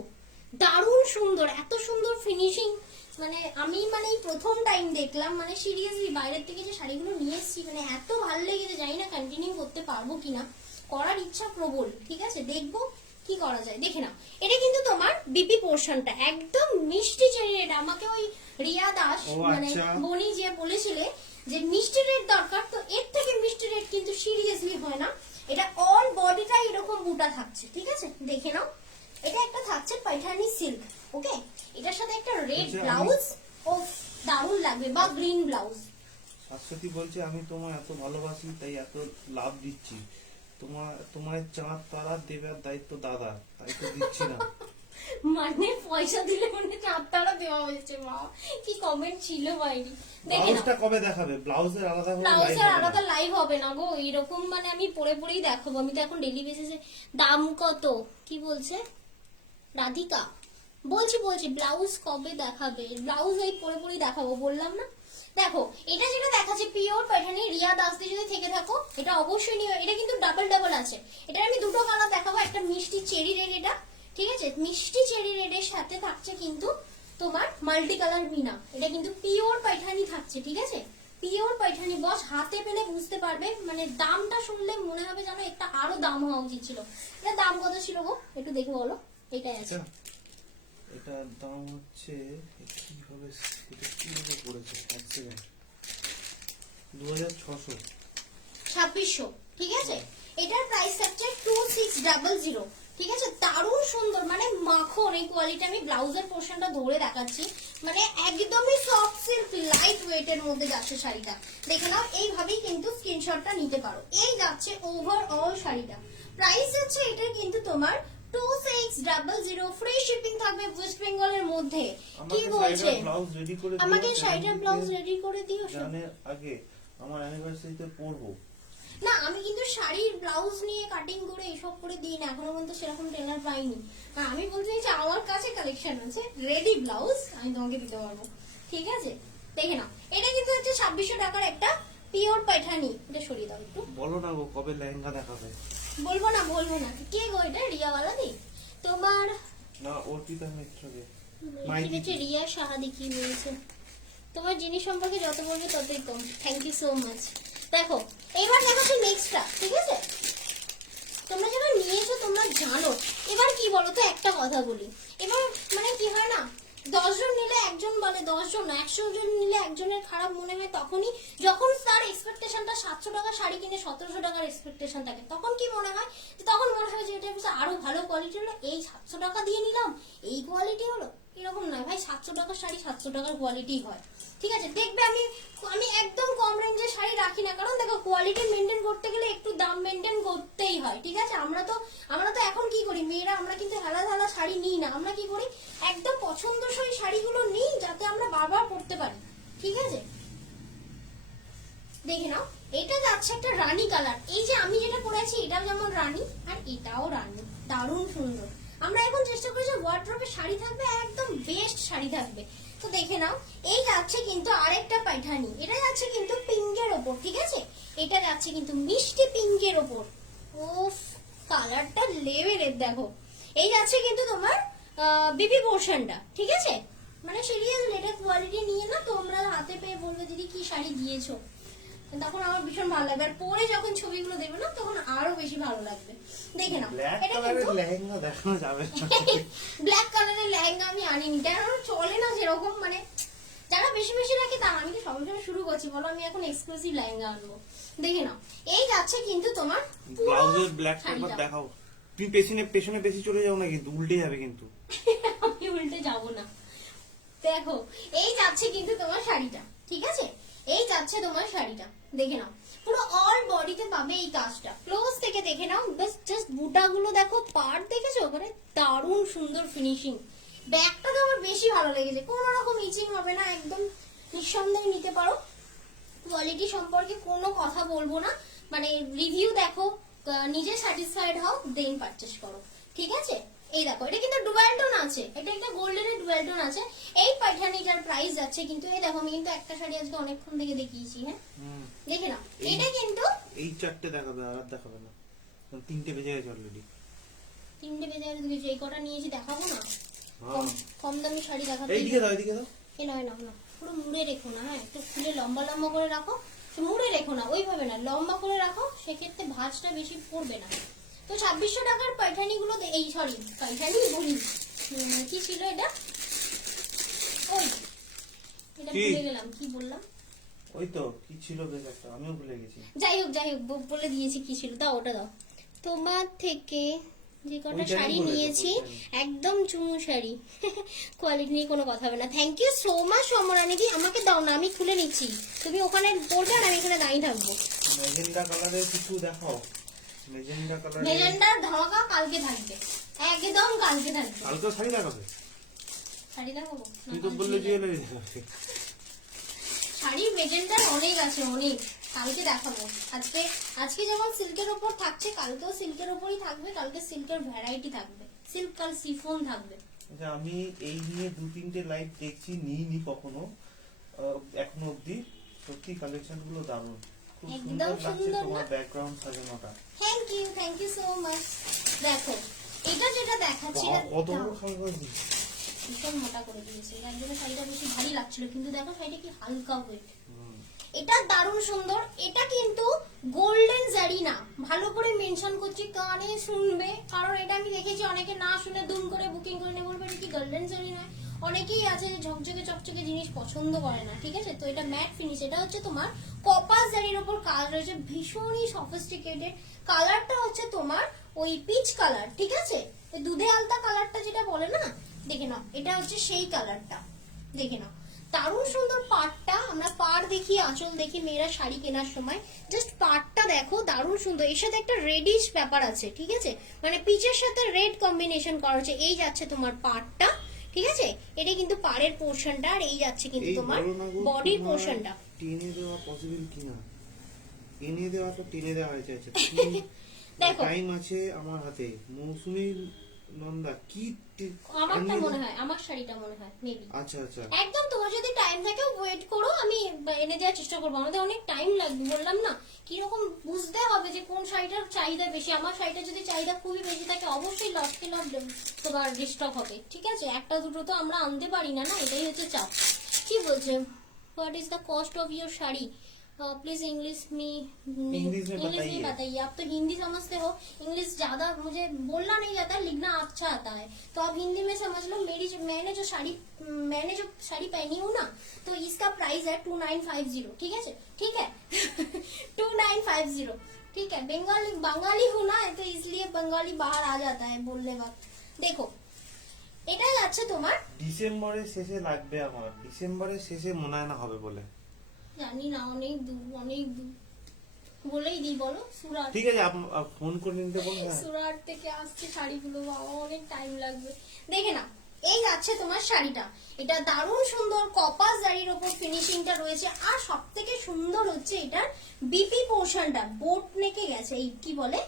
দারুণ সুন্দর, এত সুন্দর ফিনিশিং, মানে আমি মানে এই প্রথম টাইম দেখলাম, মানে সিরিয়াসলি বাইরের থেকে যে শাড়িগুলো নিয়ে এসেছি মানে এত ভালো লেগেছে, জানি না কন্টিনিউ করতে পারবো কিনা, করার ইচ্ছা প্রবল। ঠিক আছে, দেখবো কি করা যায়। দেখে নাও, এটা কিন্তু তোমার বিপি পোর্শনটা একদম মিষ্টি চেরি রেড। আমাকে ওই রিয়া দাস ও মানে আচ্ছা। বনি যে বলেছিলে যে মিষ্টি রেড দরকার, তো এর থেকে মিষ্টি রেড কিন্তু সিরিয়াসলি হয় না। এটা অল বডিটা এরকম বুটা থাকছে। ঠিক আছে, দেখে নাও, এটা একটা থাকছে পাইঠানি সিল্ক। ওকে, এটার সাথে একটা রেড আচ্ছা, ব্লাউজ, ও দারুণ লাগবে, বা গ্রিন ব্লাউজ। শাশ্বতী বলছে আমি তোমায় এত ভালোবাসি তাই এত লাভ দিচ্ছি, তোমার চাঁদ তারা দেবার দায়িত্ব দাদা, তাই তো দিচ্ছি না। মানে পয়সা দিলে মানে চাঁদতারা দেওয়া হয়েছে। মা কি কমেন্ট ছিল বাইরে, দেখে নাও। ব্লাউজটা কবে দেখাবে? ব্লাউজের আলাদা করে live ব্লাউজের হবে না। আলাদা লাইভ হবে না গো, এরকম মানে আমি পরে পরেই দেখাবো। আমি তো এখন ডেলি বেসিসে। দাম কত কি বলছে রাধিকা? বলছি ব্লাউজ কবে দেখাবে? ব্লাউজ এই পরে পরেই দেখাবো, বললাম না। দেখো, এটা যেটা দেখাচ্ছে পিওর প্যাটার্নে, রিয়া দাস দিয়ে যদি থেকে থাকো এটা অবশ্যই নিও। এটা কিন্তু ডাবল আছে। এটা আমি দুটো কালার দেখাবো, একটা মিষ্টি চেরি রেড, এটা ঠিক আছে, মিষ্টি চেরি রেডের সাথে থাকছে কিন্তু তোমার মাল্টি কালার মিনা। এটা কিন্তু পিওর পাইঠানি থাকছে। ঠিক আছে, পিওর পাইঠানি বস, হাতে পেলে বুঝতে পারবে। মানে দামটা শুনলে মনে হবে যেন একটা আরো দাম হওয়া উচিত ছিল। এটা দাম কত ছিল গো একটু দেখে বলো। এটাই আছে, এটার দাম হচ্ছে কিভাবে, এটা কিভাবে পড়েছে, এক সেকেন্ড, 2600। 2600। ঠিক আছে, এটার প্রাইস থাকছে 2600। ঠিক আছে, দারুণ সুন্দর, মানে মাখন এই কোয়ালিটি। আমি ব্লাউজের পোর্শনটা ধরে দেখাচ্ছি, মানে একদমই সফট সিল্ক লাইট ওয়েটের মধ্যে যাচ্ছে শাড়িটা। দেখে নাও, এইভাবেই কিন্তু স্ক্রিনশটটা নিতে পারো। এই যাচ্ছে ওভারঅল শাড়িটা। প্রাইস যাচ্ছে এটার কিন্তু তোমার 2600, ফ্রি শিপিং থাকবে ওয়েস্ট বেঙ্গলের মধ্যে। কি বলছে? ব্লাউজ রেডি করে দিও, আমাকে শাড়িটার ব্লাউজ রেডি করে দিও। জানের আগে আমার অ্যানিভার্সারিতে পরবো। না, আমি কিন্তু শাড়ির ব্লাউজ নিয়ে কাটিং করে এসব করে দিই না, এখনো পর্যন্ত সেরকম টেলার পাইনি। আর আমি বলতে চাইছি আমার কাছে কালেকশন আছে রেডি ব্লাউজ, আমি তোমাকে দিতে পারবো। ঠিক আছে, দেখে নাও, এটা কিন্তু হচ্ছে 2600 টাকার একটা পিওর পাইঠানি। এটা সরিয়ে দাও একটু। বলো না গো, কবে লেহেঙ্গা দেখাবে? বলবো না। কে গো এটা? রিয়াওয়ালা দি তোমার? না, অর্পিতা মিত্রকে। ঠিক আছে, রিয়া সাহাদি কি বলেছে? তোমার জিনিস সম্পর্কে যত বলবে ততই কম। Thank you so much. দেখো, এইবার দেখাচ্ছি নেক্সটটা। ঠিক আছে, তোমরা যারা নিয়েছো তোমরা জানো। এবার কি বলো তো, একটা কথা বলি। এবার মানে কি হয় না, 10 জন নিলে একজন বলে, 10 জন না 100 জন নিলে একজনের খারাপ মনে হয় তখনই, যখন তার এক্সপেকটেশনটা 700 টাকা শাড়ি কিনে 1700 টাকার এক্সপেকটেশন থাকে, তখন কি মনে হয়, তখন মনে হয় যে এটা বেশ আরো ভালো কোয়ালিটি হলো, এই 700 টাকা দিয়ে নিলাম এই কোয়ালিটি হলো। এরকম নয় ভাই, 700 টাকার শাড়ি 700 টাকার কোয়ালিটি হয়। ঠিক আছে, দেখবে আমি আমি একদম কম রেঞ্জের শাড়ি রাখি না, কারণ দেখো কোয়ালিটি মেনটেন করতে গেলে একটু দাম মেনটেন করতেই হয়। ঠিক আছে, আমরা তো এখন কি করি মেয়েরা, আমরা কিন্তু হেলা ধালা শাড়ি নিই না। আমরা কি করি, একদম পছন্দসই শাড়িগুলো নিই যাতে আমরা বারবার পরতে পারি। ঠিক আছে, দেখে নাও, এটা যাচ্ছে একটা রানী কালার। এই যে আমি যেটা পরেছি এটাও যেমন রানী, আর এটাও রানী, দারুণ সুন্দর। আমরা এখন চেষ্টা করি যে ওয়ার্ড্রোবে শাড়ি থাকবে, একদম বেস্ট শাড়ি থাকবে। তো দেখে নাও, এই যাচ্ছে কিন্তু আরেকটা পাইঠানি। এটা যাচ্ছে কিন্তু পিঙ্কের ওপর। ঠিক আছে, এটা যাচ্ছে কিন্তু মিষ্টি পিঙ্কের ওপর। ওফ, কালারটা লেভেলের। দেখো, এই যাচ্ছে কিন্তু তোমার বিবি পোর্শনটা। ঠিক আছে, মানে সিরিয়াসলি এটা কোয়ালিটি নিয়ে না তোমরা হাতে পেয়ে বলবে দিদি কি শাড়ি দিয়েছো, তখন আমার ভীষণ ভালো লাগবে। আর পরে যখন ছবিগুলো দেবে না তখন আরো বেশি ভালো লাগবে। দেখে নাও, ব্ল্যাক এটা কালারের কিন্তু লেহেঙ্গা দেখানো যাবে না। ব্ল্যাক কালারের লেহেঙ্গা আমি আনিনি, কারণ চলে না যেরকম, মানে যারা বেশি বেশি রাখে তারা। আমি তো সবসময় শুরু করছি, বলো আমি এখন এক্সক্লুসিভ লেহেঙ্গা আনবো। দেখে নাও, এই যাচ্ছে কিন্তু তোমার ব্লাউজের ব্ল্যাক পেপার দেখাও। তুমি পেছনে বেশি চলে যাও না, কিন্তু উল্টে যাবে কিন্তু। আমি উল্টে যাব না। দেখো, এই যাচ্ছে কিন্তু তোমার শাড়িটা। ঠিক আছে, এই যাচ্ছে তোমার শাড়িটা। দেখে নাও, পুরো অল বডিতে পাবে এই কাজটা। ক্লোজ থেকে দেখে নাও, বাস জাস্ট বুটাগুলো দেখো, পার্ট দেখেছো, মানে দারুণ সুন্দর ফিনিশিং। ব্যাগটা তো আমার বেশি ভালো লেগেছে, কোনো রকম ইচিং হবে না, একদম নিঃসন্দেহে নিতে পারো। কোয়ালিটি সম্পর্কে কোনো কথা বলবো না, মানে রিভিউ দেখো, নিজে স্যাটিসফাইড হও, দেন পারচেজ করো। ঠিক আছে, এই দেখো, এটা কিন্তু ডুয়াল টোন আছে, এটা একটা গোল্ডেনের ডুয়াল টোন আছে। এই পাইঠানিটার প্রাইস যাচ্ছে কিন্তু, এই দেখো আমি কিন্তু একটা শাড়ি আজকে অনেকক্ষণ থেকে দেখিয়েছি। হ্যাঁ, দেখে নাও, এটা কিন্তু এই 4টে দেখাবে, আর দেখাবে না, 3টে বেজে গেছে অলরেডি। 3টে বেজে গেছে, এই কটা নিয়েছি দেখাবো না। কম দামি শাড়ি দেখাতে এইদিকে দাও এইদিকে দাও। এ নয় না না পুরো মুড়ে রেখো না, হ্যাঁ একটু খুলে লম্বা লম্বা করে রাখো, মুড়ে রেখো না ওইভাবে না, লম্বা করে রাখো, সেক্ষেত্রে ভাঁজটা বেশি পড়বে না। তো 2600 টাকার পাইঠানি গুলো এই সরি পাইঠানি বলি কি ছিল এটা, ওই এটা কি? ভুলে গেলাম কি বললাম, ওই তো কি ছিল বেশ একটা, আমিও ভুলে গেছি। যাই হোক বলে দিয়েছি কি ছিল, দাও ওটা দাও। তোমার থেকে যে কটা ওইটাই শাড়ি বলে দাও, নিয়েছি ওইটাই। একদম চুমু শাড়ি, কোয়ালিটি নিয়ে কোনো কথা হবে না। থ্যাংক ইউ সো মাচ সমরানিদি, আমাকে দাও না আমি খুলে নিচ্ছি, তুমি ওখানে পড়বে আর আমি এখানে দাঁড়িয়ে থাকবো। ম্যাজেন্ডা কালারের কিছু দেখাও, ম্যাজেন্ডা কালারের। মেজেন্ডার ধামাকা কালকে থাকবে, একদম কালকে থাকবে। কালকেও শাড়ি দেখাবে? শাড়ি দেখাবো না, তুই তো কালকে বললে দেখাবো। জুয়েলারি দেখাবে। শাড়ি মেজেন্ডার অনেক আছে অনেক, কালকে দেখাবো। আজকে যেমন সিল্কের ওপর থাকছে কালকেও সিল্কের ওপরই থাকবে, কালকে সিল্কের ভ্যারাইটি থাকবে, সিল্ক আর সিফন থাকবে। আচ্ছা, আমি এই নিয়ে 2-3টে লাইভ দেখছি, নিইনি কখনো এখনো অবধি। সত্যি কালেকশন গুলো দারুণ, খুব একদম সুন্দর লাগছে সুন্দর তোমার না? ব্যাকগ্রাউন্ড সাজানোটা। Thank you so much. দেখো এটা যেটা দেখাচ্ছি বাহ, এটা কত বড় সাইজ! ভীষণ মোটা করে দিয়েছে, একদম শাড়িটা বেশি ভারী লাগছিল, কিন্তু দেখো শাড়িটা কি হালকা ওয়েট, এটা দারুণ সুন্দর। এটা কিন্তু গোল্ডেন জারি না, ভালো করে মেনশন করছি, কানে শুনবে, কারণ এটা আমি দেখেছি অনেকে না শুনে দুম করে বুকিং করে নেবে, বলবে এটা কি গোল্ডেন জারি নয়। অনেকেই আছে যে ঝকঝকে চকচকে জিনিস পছন্দ করে না, ঠিক আছে। তো এটা ম্যাট ফিনিশ, এটা হচ্ছে তোমার কপাস জারির উপর কাজ রয়েছে, ভীষণই সফিস্টিকেটেড। কালারটা হচ্ছে তোমার ওই পিচ কালার, ঠিক আছে, ওই দুধে আলতা কালারটা যেটা বলে না, দেখে নাও এটা হচ্ছে সেই কালারটা, দেখে নাও দারুণ সুন্দর। পাড়টা আমরা পাড় দেখি, আঁচল দেখি মেয়েরা শাড়ি কেনার সময়, জাস্ট পাড়টা দেখো দারুণ সুন্দর। এর সাথে একটা রেডিশ ব্যাপার আছে, ঠিক আছে, মানে পিচের সাথে রেড কম্বিনেশন করা হচ্ছে। এই যাচ্ছে তোমার পাড়টা, ঠিক আছে, এটা কিন্তু পাড়ের পোর্শনটা, আর এই যাচ্ছে কিন্তু তোমার বডির পোর্শনটা। টেনে দেওয়া পসিবল কিনা? টেনে দেওয়া তো টেনে দেওয়া হয়েছে। আচ্ছা, দেখো। টাইম আছে আমার হাতে। মৌসুমী নন্দা কি আমারটা মনে হয়, আমার শাড়িটা মনে হয় মেবি। আচ্ছা আচ্ছা, একদম তোমার যদি টাইম থাকে ওয়েট করো, আমি এনে দেওয়ার চেষ্টা করবো, আমাদের অনেক টাইম লাগবে, বললাম না কিরকম বুঝতে হবে যে কোন শাড়িটার চাহিদা বেশি। আমার শাড়িটা যদি চাহিদা খুবই বেশি থাকে অবশ্যই লটকে লট তোমার রিস্টক হবে, ঠিক আছে, একটা দুটো তো আমরা আনতে পারি না, না এটাই হচ্ছে চাপ। কি বলছে, what is the cost of your sari, please English में इंग्लिश में बताइए। बताइए। आप तो हिंदी समझते हो, इंग्लिश ज्यादा मुझे बोलना नहीं आता, लिखना अच्छा आता है, तो आप हिंदी में समझ लो। मैंने जो साड़ी पहनी हूँ ना, तो इसका प्राइस है 2950, ठीक है, ठीक है 2950, ठीक है। बंगाली हूँ ना, तो इसलिए बंगाली बाहर आ जाता है बोलने वक्त। देखो এটাই আছে তোমার, ডিসেম্বরের শেষে লাগবে আমার, ডিসেম্বরের শেষে মনে হয় না হবে বলে, জানি না, অনেক দূর বলেই দিই, বলো সুরাট। ঠিক আছে ফোন করে নিতে বলবো। সুরাট থেকে আসছে শাড়িগুলো, বাবা অনেক টাইম লাগবে। দেখে না, এই যাচ্ছে তোমার শাড়িটা, এটা দারুণ সুন্দর কপাস জারির উপর ফিনিশিংটা রয়েছে, আর সব থেকে সুন্দর হচ্ছে এটার বিপি পোর্শনটা বোট নেকে গেছে, এই কি বলে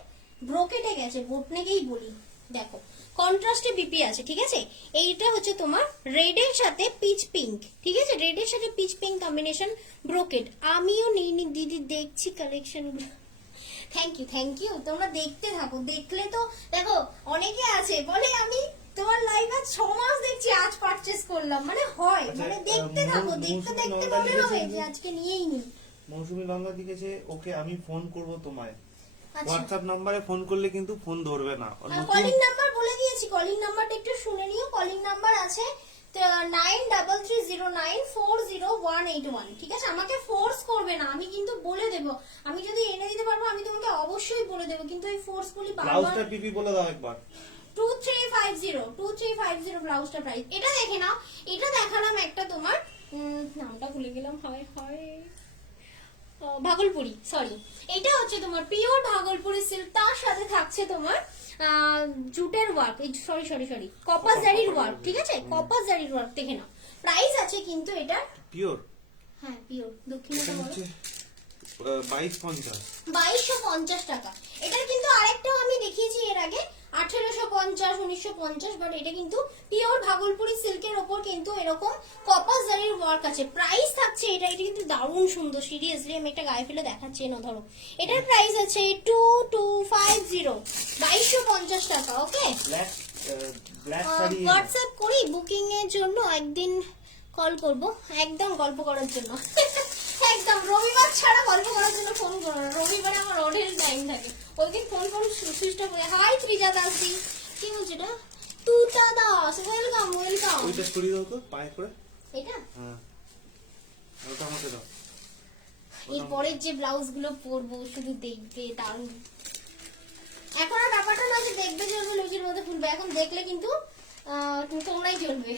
ব্রোকেটে গেছে, বোট নেকেই বলি। দেখো কন্ট্রাস্টে বিপি আছে, ঠিক আছে। এইটা হচ্ছে তোমার রেডের সাথে পিচ পিঙ্ক, ঠিক আছে, রেডের সাথে পিচ পিঙ্ক কম্বিনেশন ব্রোকেট। আমিও নিইনি দিদি, দেখছি কালেকশন গুলো। থ্যাংক ইউ, তোমরা দেখতে থাকো, দেখলে তো দেখো অনেকে আছে বলে আমি তোমার লাইভ আজ 6 মাস দেখছি, আজ পারচেজ করলাম, মানে হয়, আচ্ছা, মানে দেখতে থাকো, দেখতে দেখতে মনে হবে যে আজকে নিয়েই নি। মৌসুমী নন্দা লিখেছে, ওকে আমি ফোন করব তোমায়, আচ্ছা, হোয়াটসঅ্যাপ নাম্বারে ফোন করলে কিন্তু ফোন ধরবে না। কলিং নাম্বার বলে দিয়েছি, কলিং নাম্বারটা একটু শুনে নিও। কলিং নাম্বার আছে 9330940181, ঠিক আছে। আমাকে ফোর্স করবে না, আমি কিন্তু বলে দেব, আমি যদি এনে দিতে পারবো আমি তোমাকে অবশ্যই বলে দেবো, কিন্তু এই ফোর্সফুলি ব্লাউজটা পিপি বলে দাও একবার। 2350 ব্লাউজটা প্রাইস। এটা দেখে নাও, এটা দেখালাম একটা তোমার নামটা ভুলে গেলাম, হয় ভাগলপুরি, সরি। এটা হচ্ছে তোমার পিওর ভাগলপুরি সিল্ক, তার সাথে থাকছে তোমার জুটের ওয়ার্ক, সরি কপাস জারির ওয়ার্ক, ঠিক আছে, কপাস জারির ওয়ার্ক। দেখে নাও প্রাইস আছে কিন্তু এটা পিওর, হ্যাঁ পিওর, দক্ষিণাটা বলো 2250 2250 টাকা। এটার কিন্তু আরেকটাও আমি দেখিয়েছি এর আগে, 1850 1950, বাট এটা কিন্তু পিওর ভাগলপুরি সিল্কের ওপর কিন্তু এরকম কপাস জারির ওয়ার্ক আছে। প্রাইস থাকছে এটা কিন্তু দারুণ সুন্দর, সিরিয়াসলি আমি একটা গায়ে ফেলে দেখাচ্ছি না ধরো। এটার প্রাইস আছে 2250, 2250 টাকা। ওকে, ব্ল্যাক শাড়ি হোয়াটসঅ্যাপ করি বুকিং এর জন্য, একদিন কল করব একদম গল্প করার জন্য। একদম রবিবার ছাড়া গল্প করার জন্য ফোন করো না, রবিবারে আমার অঢেল টাইম থাকে, ওই দিন ফোন সুইচ অফ হয়ে। হাই ত্রিজা দাসদি, কি বলছে এটা? তুতা দাস, ওয়েলকাম ওয়েলকাম। ওইটা সরিয়ে দাও তো পায়ে করে। এটা হ্যাঁ, ওটা আমাকে দাও। এই পরের যে ব্লাউজ গুলো পরবো শুধু দেখবে দারুণ। এখন আর ব্যাপারটা না যে দেখবে জ্বলবে লুচির মধ্যে ফুলবে, এখন দেখলে কিন্তু তোমরাই জ্বলবে।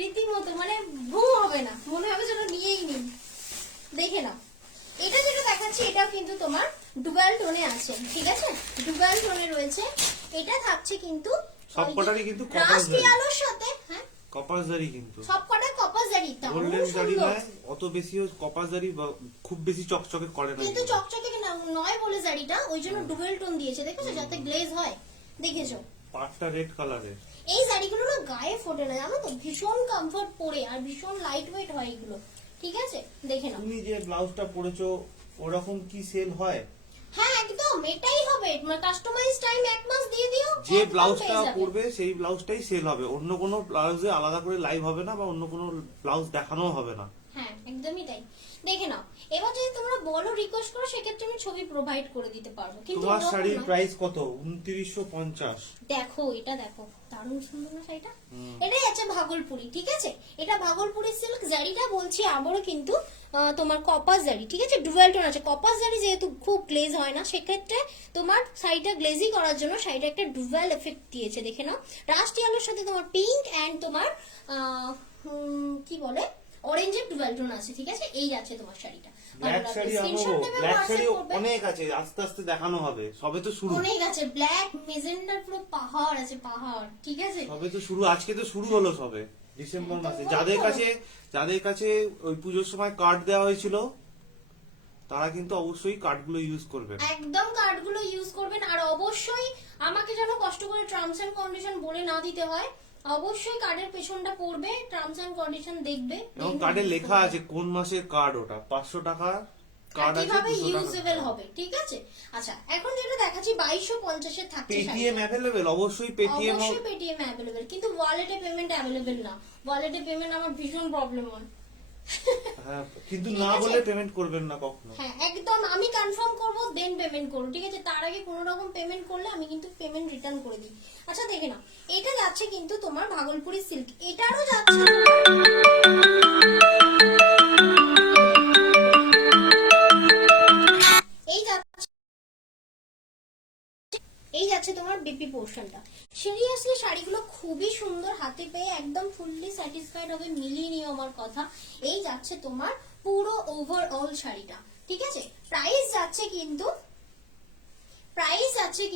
রীতিমতো মানে ঘুম হবে না, মনে হবে যেন নিয়েই নিন। দেখে নাও, এটা যেটা দেখাচ্ছি এটাও কিন্তু তোমার ডুয়াল টোনে আছে, ঠিক আছে? ডুয়াল টোনে রয়েছে। এটা থাকছে কিন্তু সবকটারই কিন্তু কপাস রাস্টি জারি। আলোর সাথে, হ্যাঁ কপাস জারি কিন্তু সবকটা কপাস জারি, গোল্ডেন জারি সুন্দর। নয়, অত বেশিও কপাস জারি খুব বেশি চকচকে করে না কিন্তু চকচকে নয় বলে জারিটা, ওই জন্য ডুয়েল টোন দিয়েছে, দেখেছো? যাতে গ্লেজ হয়, দেখেছো? পাটটা রেড কালারের। এই শাড়িগুলো না গায়ে ফোটে না, জানো তো? ভীষণ কমফোর্ট পরে, আর ভীষণ লাইট ওয়েট হয় এগুলো, ঠিক আছে? দেখে নাও। তুমি যে ব্লাউজটা পরেছো ওরকম কি সেল হয়? হ্যাঁ একদম এটাই হবে, কাস্টমাইজ টাইম 1 মাস দিয়ে দিও, যে একদম ব্লাউজটা পেয়ে যাবে। পরবে সেই ব্লাউজটাই সেল হবে, অন্য কোনো ব্লাউজে আলাদা করে লাইভ হবে না বা অন্য কোনো ব্লাউজ দেখানো হবে না। হ্যাঁ একদমই তাই, দেখে নাও। এবার যদি তোমরা বলো রিকোয়েস্ট করো, সেক্ষেত্রে আমি ছবি প্রোভাইড করে দিতে পারবো, কিন্তু তোমার ওরকম শাড়ির না। প্রাইস কত? 2950। দেখো এটা দেখো, দারুণ সুন্দর না শাড়িটা? এটাই আছে ভাগলপুরি, ঠিক আছে? এটা ভাগলপুরি সিল্ক। জারিটা বলছি আবারও কিন্তু তোমার কপাস জারি, ঠিক আছে? ডুয়াল টোন আছে। কপাস জারি যেহেতু খুব গ্লেজ হয় না, সেক্ষেত্রে তোমার শাড়িটা গ্লেজি করার জন্য শাড়িটা একটা ডুয়াল এফেক্ট দিয়েছে, দেখে নাও। রাস্টি আলোর সাথে তোমার পিঙ্ক এন্ড তোমার কি বলে অরেঞ্জের ডুয়াল টোন আছে, ঠিক আছে? এই আছে তোমার শাড়িটা। ব্ল্যাক শাড়ি আনো, ব্ল্যাক শাড়ি অনেক আছে, আস্তে আস্তে দেখানো হবে, সবে তো শুরু। অনেক আছে, ব্ল্যাক মেজেন্ডার পুরো পাহাড় আছে, পাহাড়, ঠিক আছে? সবে তো শুরু, আজকে তো শুরু হলো সবে ডিসেম্বর মাসে। যাদের কাছে ওই পুজোর সময় কার্ড দেওয়া হয়েছিল তারা কিন্তু অবশ্যই কার্ডগুলো ইউজ করবেন। একদম কার্ডগুলো ইউজ করবেন, আর অবশ্যই আমাকে যেন কষ্ট করে টার্মস এন্ড কন্ডিশন বলে না দিতে হয়। অবশ্যই কার্ডের পেছনটা পড়বে, টার্মস এন্ড কন্ডিশন দেখবে, এবং কার্ডে লেখা আছে কোন মাসের কার্ড, ওটা 500 টাকা কার্ড আছে, কিভাবে 200 ইউজেবল টাকা। হবে, ঠিক আছে? আচ্ছা, এখন যেটা দেখাচ্ছি 2250 এর থাকছে শাড়ি। পেটিএম অ্যাভেলেবেল, অবশ্যই পেটিএম। অবশ্যই পেটিএম অ্যাভেলেবেল, কিন্তু ওয়ালেটে পেমেন্ট অ্যাভেলেবেল না। ওয়ালেটে পেমেন্ট আমার ভীষণ প্রবলেম হয়। হ্যাঁ, কিন্তু ঠিক না আছে। বলে পেমেন্ট করবেন না কখনো। হ্যাঁ একদম, আমি কনফার্ম করব দেন পেমেন্ট করব, ঠিক আছে? তার আগে কোনো রকম পেমেন্ট করলে আমি কিন্তু পেমেন্ট রিটার্ন করে দিই। আচ্ছা দেখে নাও, এটা যাচ্ছে কিন্তু তোমার ভাগলপুরি সিল্ক। এটারও যাচ্ছে এই যাচ্ছে তোমার বিপি পোর্শনটা। সিরিয়াসলি শাড়িগুলো খুবই সুন্দর, হাতে পেয়ে একদম ফুললি স্যাটিসফাইড হবে, মিলিয়ে নিও আমার কথা। এই যাচ্ছে তোমার পুরো ওভারঅল শাড়িটা, ঠিক আছে? প্রাইস যাচ্ছে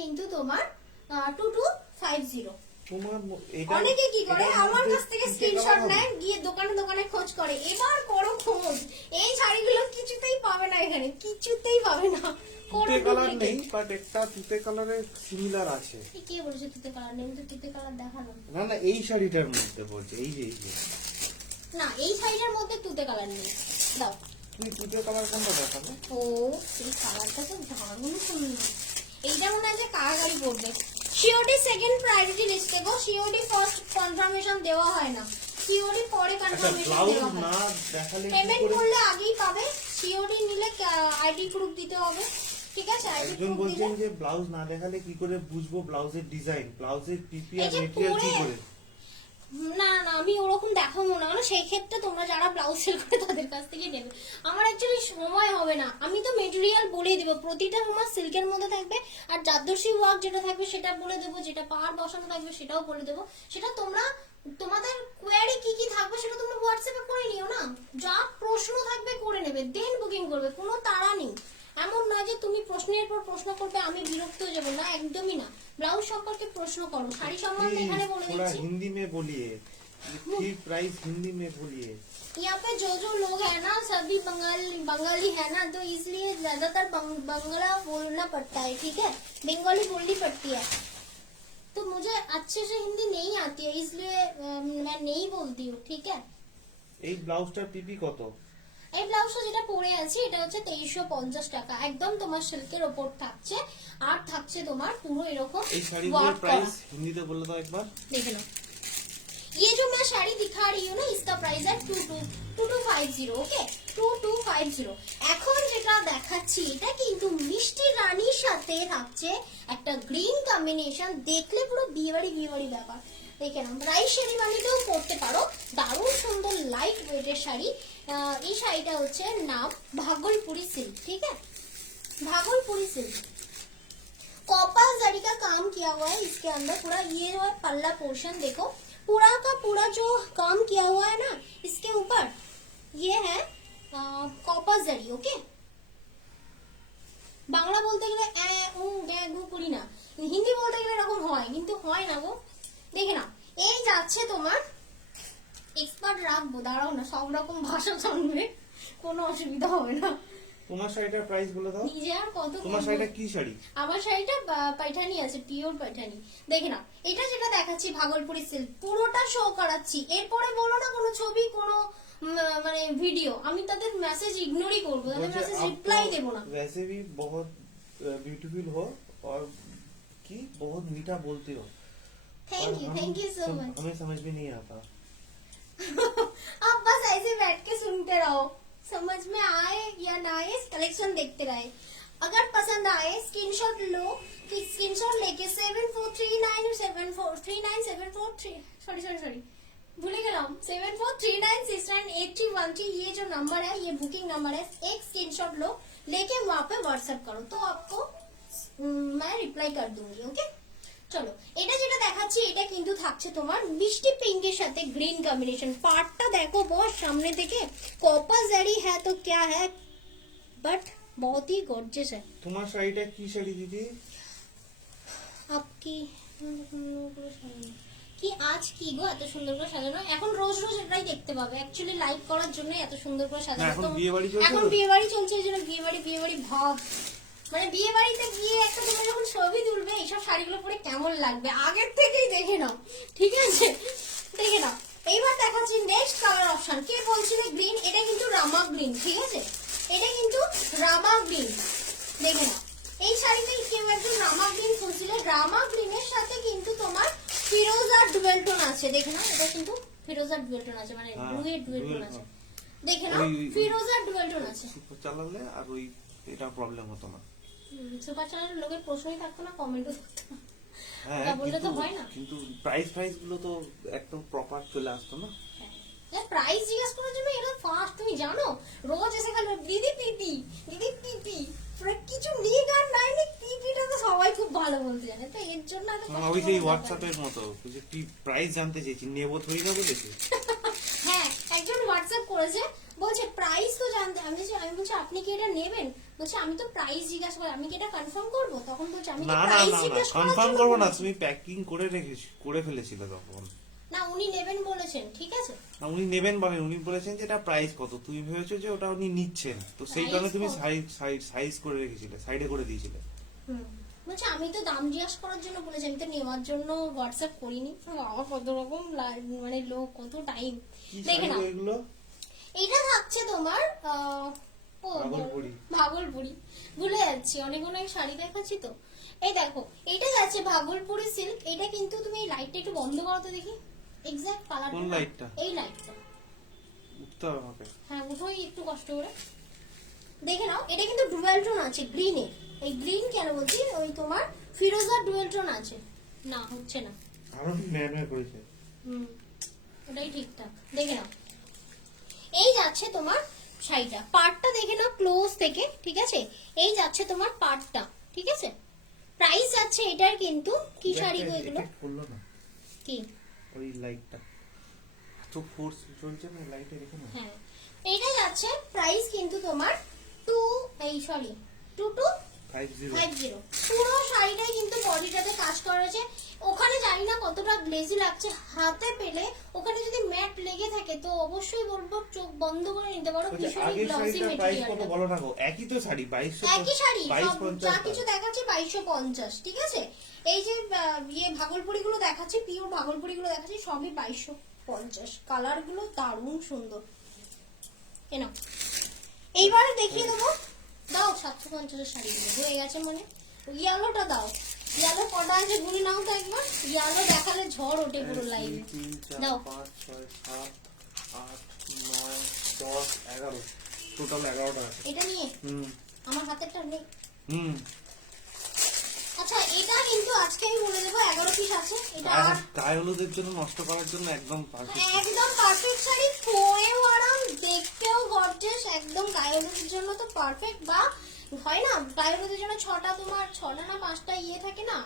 কিন্তু তোমার 2250। তোমার এটা অনেকে কি করে এটার আমার মধ্যে কাছ থেকে কি স্ক্রিনশট কালার নেয়, হবে? গিয়ে দোকানে দোকানে খোঁজ করে। এবার করো খোঁজ, এই শাড়িগুলো কিছুতেই পাবে না এখানে, কিছুতেই পাবে না। করো তুতে কালার duplicate। নেই, বাট একটা তুতে কালারের সিমিলার আছে। কে বলেছে তুতে কালার নেই? আমি তো তুতে কালার দেখালাম না না, এই শাড়িটার মধ্যে বলছে, এই যে না, এই শাড়িটার মধ্যে তুতে কালার নেই। দাও, তুমি তুতে কালার কোনটা দেখাবে? ও এই কালারটা তো দারুণ সুন্দর। এইটা মনে হয় যে কারাগারি পড়বে। সিওডি সেকেন্ড প্রায়োরিটি লিস্টে গো, সিওডি ফার্স্ট কনফার্মেশন দেওয়া হয় না, সিওডি পরে আচ্ছা, কনফার্মেশন ব্লাউজ দেওয়া হয়। না দেখালে কি পেমেন্ট করে? করলে আগেই পাবে, সিওডি নিলে আইডি প্রুফ দিতে হবে, ঠিক আছে? আইডি একজন প্রুফ বলছেন দিলে যে ব্লাউজ না দেখালে কি করে বুঝবো ব্লাউজের ডিজাইন, ব্লাউজের পিপি এই আর যে মেটেরিয়াল কি পরে- করে? না না, আমি ওরকম দেখাবো না, মানে সেই ক্ষেত্রে তোমরা যারা ব্লাউজ সেল করে তাদের কাছ থেকে নেবে। আমার অ্যাকচুয়ালি সময় হবে না, আমি তো মেটেরিয়াল বলে দেবো, প্রতিটা তোমার সিল্কের মধ্যে থাকবে, আর জারদোসি ওয়ার্ক যেটা থাকবে সেটা বলে দেবো, যেটা পাড় বসানো থাকবে সেটাও বলে দেবো। সেটা তোমরা তোমাদের কোয়ারি কি কি থাকবে সেটা তোমরা হোয়াটসঅ্যাপে করে নিও না, যা প্রশ্ন থাকবে করে নেবে, দেন বুকিং করবে, কোনো তাড়া নেই। এমন নয় যে তুমি প্রশ্নের পর প্রশ্ন করবে, আমি বিরক্ত হয়ে যাবো, না একদমই না। ব্লাউজ সম্পর্কে প্রশ্ন করো, শাড়ি সম্বন্ধে এখানে বলে थोड़ा দিচ্ছি। हिंदी में बोलिए, ठीक प्राइस हिंदी में बोलिए। यहाँ पे जो लोग है ना सभी बंगाली है ना, तो इसलिए ज्यादातर बंगला बोलना पड़ता है, ठीक है, बंगाली बोलनी पड़ती है। तो मुझे अच्छे से हिंदी नहीं आती है, इसलिए मैं नहीं बोलती हूँ, ठीक है। এই ব্লাউজটার পিপি কত? এই ব্লাউজটা যেটা পরে আছি এটা হচ্ছে 2350 টাকা, একদম তোমার সিল্কের ওপর থাকছে, আর থাকছে তোমার পুরো এরকম এই শাড়িগুলোর প্রাইস হিন্দিতে বলে দাও একবার। देख लो, ये जो मैं साड़ी दिखा रही हूँ ना, इसका प्राइस है 2250, ओके 2250। এখন যেটা দেখাচ্ছি এটা কিন্তু মিষ্টি রানীর সাথে থাকছে একটা গ্রিন কম্বিনেশন, দেখলে পুরো বিয়েবাড়ি ব্যাপার। দেখে নাও, রাইস শেরওয়ানিতেও পরতে পারো, দারুণ সুন্দর লাইট ওয়েটের শাড়ি। এই শাড়িটা হচ্ছে নাম भागलपुरी सिल्क, ठीक है, भागलपुरी सिल्क। कॉपर जरी का काम किया हुआ है इसके अंदर पूरा, ये जो है पल्ला पोर्शन देखो, पूरा का पूरा जो काम किया हुआ है ना इसके ऊपर, ये है कॉपर जरी, ओके। বাংলা বলতে গেলে করি না, হিন্দি বলতে গেলে এরকম হয়, কিন্তু হয় না গো। দেখে না, এই যাচ্ছে তোমার এক্সপার্ট রাখবো, দাঁড়াও না, সব রকম ভাষা জানবে, কোনো অসুবিধা হবে না। তোমার শাড়িটার প্রাইস বলে দাও। নিজে আর কত, তোমার শাড়িটা কি শাড়ি? আমার শাড়িটা পাইঠানি আছে, পিওর পাইঠানি। দেখে না, এটা যেটা দেখাচ্ছি ভাগলপুরি সিল্ক, পুরোটা শো করাচ্ছি, এরপরে বলো না কোনো ছবি কোনো মানে ভিডিও, আমি তাদের মেসেজ ইগনোরই করবো, তাদের মেসেজ রিপ্লাই দেবো না। वैसे भी बहुत ब्यूटीफुल हो और की बहुत मीठा बोलते हो। Thank you so much. हमें समझ में नहीं आता। आप बस ऐसे बैठ के सुनते रहो, समझ में आए या ना आए कलेक्शन देखते रहे। अगर पसंद आए स्क्रीनशॉट लो, कि स्क्रीनशॉट लेके 7439743974 सॉरी भूल गया, 7439698313, ये जो नंबर है ये बुकिंग नंबर है, एक स्क्रीनशॉट लो, लेके वहाँ पे व्हाट्सएप करो, तो आपको मैं रिप्लाई कर दूंगी, ओके। চলো, এটা যেটা দেখাচ্ছি এটা কিন্তু থাকছে তোমার মিষ্টি পিঙ্কের সাথে গ্রিন কম্বিনেশন। পার্টটা দেখো বস সামনে থেকে, কপার জারি হ্যাঁ তো क्या है, बट बहुत ही गॉर्जियस है। তোমার শাড়িটা কি শাড়ি দিদি? আপকি কি আজ কি গো এত সুন্দর করে সাজানো, এখন রোজ রোজ এটাই দেখতে পাবে, অ্যাকচুয়ালি লাইভ করার জন্য এত সুন্দর করে সাজানো। এখন বিয়ে বাড়ি চলছে, এখন বিয়ে বাড়ি চলছে, এই জন্য বিয়ে বাড়ি ভাব, মানে বিয়ে বাড়িতে গিয়ে একটা তোমরা যখন ছবি তুলবে এইসব শাড়িগুলো পরে কেমন লাগবে আগের থেকেই দেখে নাও, ঠিক আছে, দেখে নাও। এইবার দেখাচ্ছি নেক্সট কালার অপশন, কে বলছিল গ্রিন, এটা কিন্তু রামা গ্রিন, ঠিক আছে, এটা কিন্তু রামা গ্রিন, দেখে নাও। এই শাড়িতে কেউ একজন রামা গ্রিন খুঁজছিল, রামা গ্রিনের সাথে কিন্তু তোমার ফিরোজা ডুয়েল টোন আছে, দেখে নাও, এটা কিন্তু ফিরোজা ডুয়েল টোন আছে, মানে ডুয়েল টোন আছে, দেখে নাও, ফিরোজা ডুয়েল টোন আছে। চালালে আর ওই এটা প্রবলেম হতো না, সুপার চ্যানেলের লোকের প্রশ্নই থাকতো না, কমেন্টও থাকতো না, হ্যাঁ, বললে তো হয় না। কিন্তু প্রাইস গুলো তো একদম প্রপার চলে আসতো না। প্রাইস জিজ্ঞেস করার জন্য এরা ফাস্ট, তুমি জানো, রোজ এসে খালি দিদি পিপি দিদি পিপি, কিছু নিয়ে গান নাই, পিপিটা তো সবাই খুব ভালো বলতে জানে, তো এর জন্য ওই সেই হোয়াটসঅ্যাপের মতো কি প্রাইস জানতে চেয়েছি, নেবো থই না বলেছি। হ্যাঁ, একজন হোয়াটসঅ্যাপ করেছে, বলছে প্রাইস তো জানতে, আমি বলছি আপনি কি এটা নেবেন, বলছে আমি তো প্রাইস জিজ্ঞাসা করি, আমি কি এটা কনফার্ম করবো, তখন বলছে আমি না না না কনফার্ম করব না, তুমি প্যাকিং করে ফেলেছিলে তখন। না উনি নেবেন বলেছেন, ঠিক আছে, না উনি নেবেন বলেন, উনি বলেছেন যে এটা প্রাইস কত, তুমি ভেবেছো যে ওটা উনি নিচ্ছেন, তো সেই কারণে তুমি সাইজ করে রেখেছিলে, সাইডে করে দিয়েছিলে। বলছে আমি তো দাম জিজ্ঞাসা করার জন্য বলেছি, আমি তো নেওয়ার জন্য হোয়াটসঅ্যাপ করিনি। বাবা কত রকম মানে লোক, কত টাইম, দেখে না। এটা থাকছে তোমার ভাগলপুরি, ভুলে যাচ্ছি, অনেক শাড়ি দেখাচ্ছি তো। এই দেখো, এটা যাচ্ছে ভাগলপুরি সিল্ক, এটা কিন্তু তুমি এই লাইটটা একটু বন্ধ করো তো দেখি, এক্সাক্ট কালার, কোন লাইটটা? এই লাইটটা উঠতে হবে আমাকে, হ্যাঁ উঠোই একটু কষ্ট করে, দেখে নাও। এটা কিন্তু ডুয়েল টোন আছে গ্রিনে, এই গ্রিন কেন বলছি, ওই তোমার ফিরোজা ডুয়েল টোন আছে না, হচ্ছে না, আরো ম্যান করেছে, ওটাই ঠিকঠাক, দেখে নাও। এই যাচ্ছে তোমার শাড়িটা, পার্টটা দেখে নাও ক্লোজ থেকে, ঠিক আছে, এই যাচ্ছে তোমার পার্টটা, ঠিক আছে। প্রাইস যাচ্ছে এটার কিন্তু, কি শাড়ি গো এগুলো, বললো না কি ওই লাইটটা তো ফোর্স চলছে না লাইটে, দেখো না, হ্যাঁ এটা যাচ্ছে প্রাইস কিন্তু তোমার 2250, পুরো শাড়িটাই কিন্তু বডিটাতে কাজ করা রয়েছে। ওখানে জানি না কতটা গ্লেজি লাগছে, হাতে পেলে ওখানে যদি লেগে থাকে তো অবশ্যই বলবো চোখ বন্ধ করে নিতে পারো। ভীষণই আগের গ্লসি শাড়িটার প্রাইস কত মেটেরিয়াল, বলো না গো? একই তো শাড়ি, 2250, একই শাড়ি সব 2250 যা কিছু দেখাচ্ছি 2250, ঠিক আছে? এই যে ইয়ে ভাগলপুরি গুলো দেখাচ্ছি, পিওর ভাগলপুরি গুলো দেখাচ্ছি সবই 2250। কালার গুলো দারুণ সুন্দর। কেন এইবারে দেখিয়ে দেবো, দাও 750 এর শাড়িগুলো হয়ে গেছে মানে। ইয়েলোটা দাও, ইয়েলো কটা আছে গুলি নাও তো একবার, ইয়েলো দেখালে ঝড় ওঠে পুরো লাইভ। 3 4 দাও 5 6 7 8 9 10 11, টোটাল 11টা আছে। এটা নিয়ে আমার হাতেরটা নেই। আচ্ছা এটা কিন্তু আজকে আমি বলে দেবো 11 পিস আছে। এটা আর গায়ে হলুদের জন্য নষ্ট করার জন্য একদম পারফেক্ট। একদম পারফেক্ট শাড়ি, পরেও আরাম, দেখতেও গর্জিয়াস, একদম গায়ে হলুদের জন্য তো পারফেক্ট। বা হয় না গায়ে হলুদের জন্য 6টা না 5টা ইয়ে থাকে না,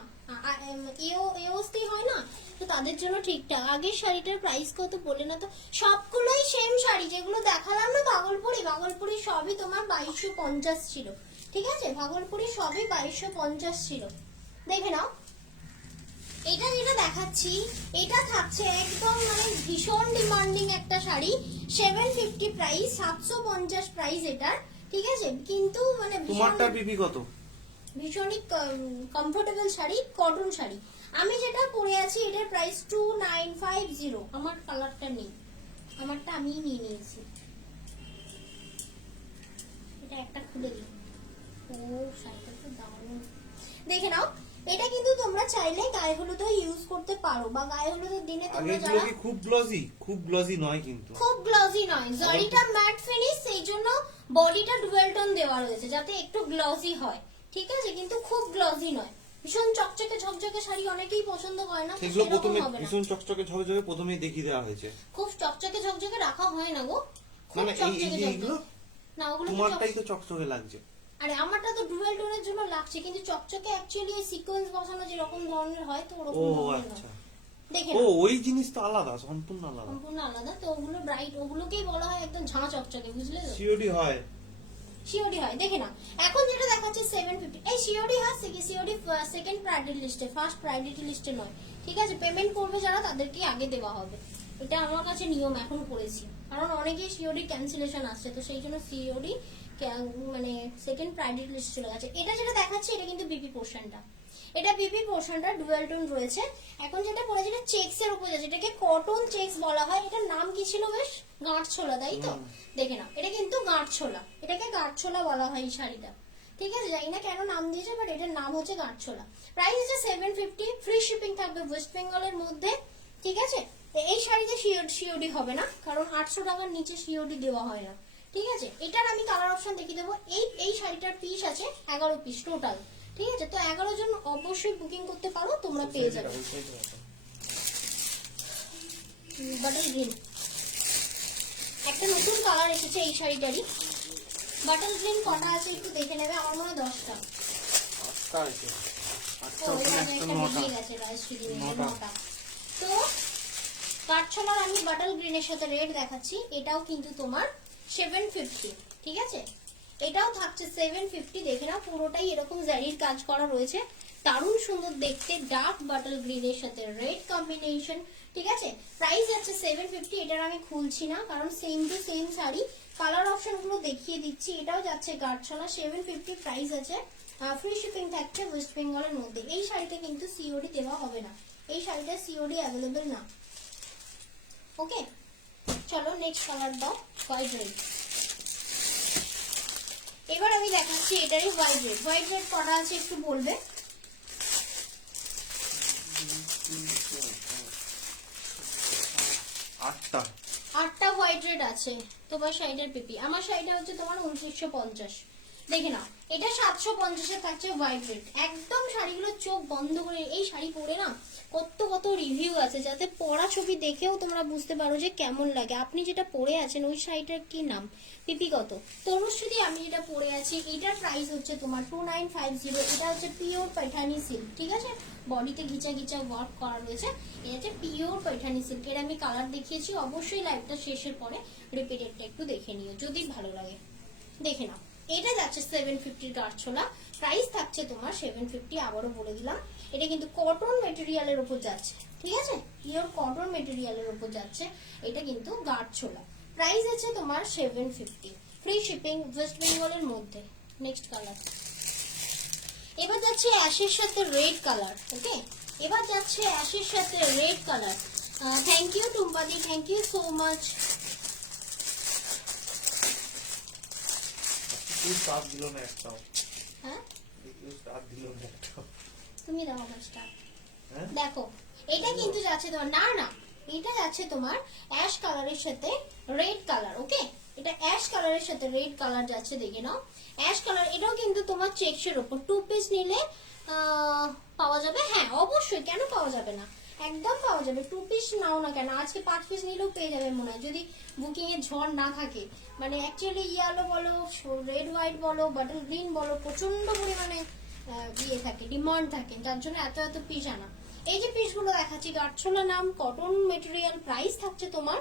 এওস্তি হয় না, তো তাদের জন্য ঠিকঠাক। আগের শাড়িটার প্রাইস কত বলে না তো, সবগুলোই সেম শাড়ি যেগুলো দেখালাম না ভাগলপুরি সবই তোমার 2250 ছিল, ঠিক আছে? ভাগলপুরি সবই 2250 ছিল, দেখে নাও। এটা যেটা দেখাচ্ছি এটা থাকছে একদম মানে ভীষণ ডিমান্ডিং একটা শাড়ি, 750 প্রাইস, 750 প্রাইস এটার, ঠিক আছে? কিন্তু মানে তোমারটা বিবি কত? ভীষণই কমফোর্টেবল শাড়ি, কটন শাড়ি। আমি যেটা পরে আছি এটার প্রাইস 2950। আমার কালারটা নেই, আমারটা আমি নিয়ে নিয়েছি। এটা একটা খুলে দিই, ও শাড়িটা তো দারুণ, দেখে নাও। এটা কিন্তু তোমরা চাইলে গায়ে হলুদও ইউজ করতে পারো, বা গায়ে হলুদের দিনে তোমরা আগেরগুলো যারা কি খুব গ্লজি? খুব গ্লজি নয় কিন্তু, খুব গ্লসি নয়, জরিটা ম্যাট ফিনিশ, সেই জন্য বডিটা ডুয়েল টোন দেওয়া রয়েছে যাতে একটু গ্লসি হয়, ঠিক আছে? কিন্তু খুব গ্লসি নয়, ভীষণ চকচকে ঝকঝকে শাড়ি অনেকেই পছন্দ করে না, তো সেগুলো সেরকম প্রথমে হবে না। ভীষণ চকচকে ঝকঝকে প্রথমেই দেখিয়ে দেওয়া হয়েছে। খুব চকচকে ঝকঝকে রাখা হয় না গো, খুব মানে এই চকচকে যে এইগুলো, ঝকঝকে না, ওগুলো তো তোমারটাই তো চকচকে লাগছে। আরে আমারটা তো ডুয়েল টোনের জন্য লাগছে, কিন্তু চকচকে অ্যাকচুয়ালি সিকোয়েন্স বসানো যেরকম ধরনের হয় তো ও ওরকম ধরনের আচ্ছা, নয়। দেখে ও নাও, ওই জিনিস তো আলাদা, সম্পূর্ণ আলাদা। সম্পূর্ণ আলাদা। তো ওগুলো ব্রাইট, ওগুলোকেই বলা হয় একদম ঝাঁ চকচকে, বুঝলে তো? সিওডি হয়, সিওডি হয়, দেখে না। এখন যেটা দেখাচ্ছে 750, এই সিওডি হয়, সিওডি সেকেন্ড প্রায়োরিটি লিস্টে, ফার্স্ট প্রায়োরিটি লিস্টে নয়, ঠিক আছে? পেমেন্ট করবে যারা তাদেরকে আগে দেওয়া হবে, এটা আমার কাছে নিয়ম এখন করেছি, কারণ অনেকেই সিওডি ক্যান্সেলেশন আসছে, তো সেই জন্য সিওডি মানে সেকেন্ড প্রায়োরিটি লিস্ট চলে গেছে। এটা যেটা দেখাচ্ছে এটা কিন্তু বিপি পোর্শনটা, এটা বিপি পোর্শনটা ডুয়াল টোন রয়েছে। এখন যেটা পড়েছে এটা চেক্স এর উপর যাচ্ছে, এটাকে কটন চেক্স বলা হয়। এটার নাম কি ছিল বেশ? গাঁটছোলা, তাই তো? দেখে নাও, এটা কিন্তু গাঁটছোলা, এটাকে গাঁটছোলা বলা হয় এই শাড়িটা, ঠিক আছে? জানি না কেন নাম দিয়েছে, বাট এটার নাম হচ্ছে গাঁটছোলা। প্রাইস হচ্ছে 750, ফ্রি শিপিং থাকবে ওয়েস্ট বেঙ্গলের মধ্যে, ঠিক আছে? এই শাড়িতে সিওডি হবে না, কারণ 800 টাকার নিচে সিওডি দেওয়া হয় না, ঠিক আছে? এটার আমি কালার অপশন দেখিয়ে দেবো। এই শাড়িটার পিস আছে 11 পিস টোটাল, ঠিক আছে? তো 11 জন অবশ্যই বুকিং করতে পারো, তোমরা পেয়ে যাবে। বাটল গ্রিন একটা নতুন কালার এসেছে এই শাড়িটারই। বাটল গ্রিন কটা আছে একটু দেখে নেবে, আমার মনে হয় 10টা। ও এখানে একটা বেরিয়ে গেছে, নটা। তো কাঠছোলার আমি বাটল গ্রিনের সাথে রেড দেখাচ্ছি, এটাও কিন্তু তোমার 750, ঠিক আছে? এটাও থাকছে 750, দেখে নাও পুরোটাই এরকম জারির কাজ করা রয়েছে, দারুণ সুন্দর দেখতে, ডার্ক বাটল গ্রিনের সাথে রেড কম্বিনেশন, ঠিক আছে? প্রাইস আছে 750। এটার আমি খুলছি না কারণ same to same sari, colour option গুলো দেখিয়ে দিচ্ছি। এটাও যাচ্ছে গাঢ়ছানা, 750 প্রাইস আছে, ফ্রি শিপিং থাকছে ওয়েস্ট বেঙ্গলের মধ্যে। এই শাড়িতে কিন্তু সিওডি দেওয়া হবে না, এই শাড়িটা সিওডি অ্যাভেলেবেল না। ওকে, চলো নেক্সট কালার দাও, হোয়াইট রেড। এবার আমি দেখাচ্ছি এটারই হোয়াইট রেড। হোয়াইট রেড কটা আছে একটু বলবে? 8টা হোয়াইট রেড আছে তোমার শাড়িটার পিপি। আমার শাড়িটা হচ্ছে তোমার 2950, দেখে নাও। এটা 750 এ থাকছে হোয়াইট রেড। একদম শাড়িগুলো চোখ বন্ধ করে, এই শাড়ি পরে না কত রিভিউ আছে, যাতে পরা ছবি দেখেও তোমরা বুঝতে পারো যে কেমন লাগে। আপনি যেটা পরে আছেন ওই শাড়িটার কি নাম, পিপি কত? তনুশ্রী, আমি যেটা পরে আছি এটার প্রাইস হচ্ছে তোমার 2950। এটা হচ্ছে পিওর पैठानी সিল্ক, ঠিক আছে? বডিতে ঘিচা ওয়ার্ক করা রয়েছে, এটা হচ্ছে পিওর पैठानी সিল্ক। এর আমি কালার দেখিয়েছি, অবশ্যই লাইভটা শেষের পরে রিপিটেডটা একটু দেখে নিও যদি ভালো লাগে। দেখে নাও, এটা যাচ্ছে 750 গাঢ় প্রাইস থাকছে তোমার 750। আবারও বলে দিলাম, এটা কিন্তু কটন মেটেরিয়ালের উপর যাচ্ছে, ঠিক আছে, পিওর কটন মেটেরিয়ালের উপর যাচ্ছে, এটা কিন্তু গাঢ় প্রাইস আছে তোমার 750, ফ্রি শিপিং ওয়েস্ট বেঙ্গলের মধ্যে। নেক্সট কালার, এবার যাচ্ছে অ্যাশের সাথে রেড কালার। ওকে, এবার যাচ্ছে অ্যাশের সাথে রেড কালার। থ্যাংক ইউ টুম্পাদি, থ্যাংক ইউ সো মাচ। তুই স্টার দিল না একটাও। হ্যাঁ, তুই স্টার দিল না একটাও। তুমি দাও আমার স্টার। হ্যাঁ? দেখো এটা কিন্তু যাচ্ছে তোমার, না না, এটা যাচ্ছে তোমার অ্যাশ কালারের সাথে রেড কালার। ওকে, এটা অ্যাশ কালারের সাথে রেড কালার যাচ্ছে, দেখে নাও অ্যাশ কালার। এটাও কিন্তু তোমার চেকসের উপর 2 পিস নিলে পাওয়া যাবে। হ্যাঁ অবশ্যই, কেন পাওয়া যাবে না, একদম পাওয়া যাবে। 2 পিস নাও না কেন, আজকে 5 পিস নিলেও পেয়ে যাবে মনে হয়, যদি বুকিং এর ঝড় না থাকে। মানে অ্যাকচুয়ালি ইয়েলো বলো, রেড হোয়াইট বলো, বাটল গ্রিন বলো, প্রচন্ড পরিমাণে ইয়ে থাকে, ডিমান্ড থাকে, তার জন্য এত এত পিস আনা। এই যে পিসগুলো দেখাচ্ছি গাঢ় নাম, কটন মেটেরিয়াল, প্রাইস থাকছে তোমার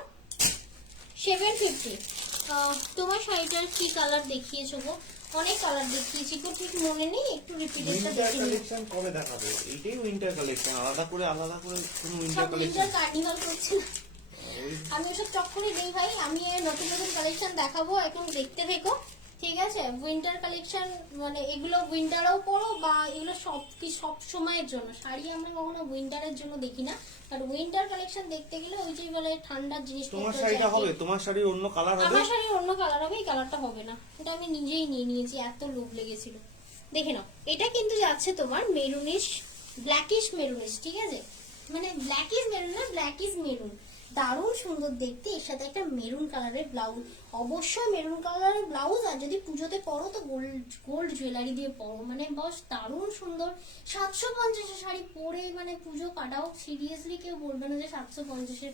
750। তোমার শাড়িটার কি কালার দেখিয়েছো গো? অনেক কালার দেখিয়েছি গো, ঠিক মনে নেই, একটু রিপিটেডটা উইন্টার দেখে নিই। কালেকশন কবে দেখাবে? এইটাই উইন্টার কালেকশন, আলাদা করে কোনো উইন্টার সব কালেকশন। উইন্টার কার্নিভাল করছে না, আমি ওসব চক্করে নেই ভাই। আমি নতুন নতুন কালেকশন দেখাবো, এখন দেখতে থেকো, ঠিক আছে। উইন্টার কালেকশন মানে এগুলো উইন্টারও পরো, বা এগুলো সব সময়ের জন্য। শাড়ি আমরা কখনো উইন্টারের জন্য দেখি না, বাট উইন্টার কালেকশন দেখতে গেলে ওই যে বলে ঠান্ডার জিনিস। তোমার শাড়িটা হবে, তোমার শাড়ির অন্য কালার হবে। আমার শাড়ির অন্য কালার হবে, এই কালারটা হবে না, এটা আমি নিজেই নিয়ে নিয়েছি, এত লোভ লেগেছিল। দেখে নাও, এটা কিন্তু যাচ্ছে তোমার মেরুনিশ, ব্ল্যাকিশ মেরুনিশ, ঠিক আছে, মানে ব্ল্যাকিশ মেরুন না, ব্ল্যাকিশ মেরুন, দারুণ সুন্দর দেখতে। এর সাথে একটা মেরুন কালারের ব্লাউজ, অবশ্যই মেরুন কালারের ব্লাউজ, আর যদি পুজোতে পরো তো গোল্ড জুয়েলারি দিয়ে পরো, মানে বস দারুণ সুন্দর। 750 শাড়ি পরে মানে পুজো কাটাও, সিরিয়াসলি কেউ বলবে না যে 750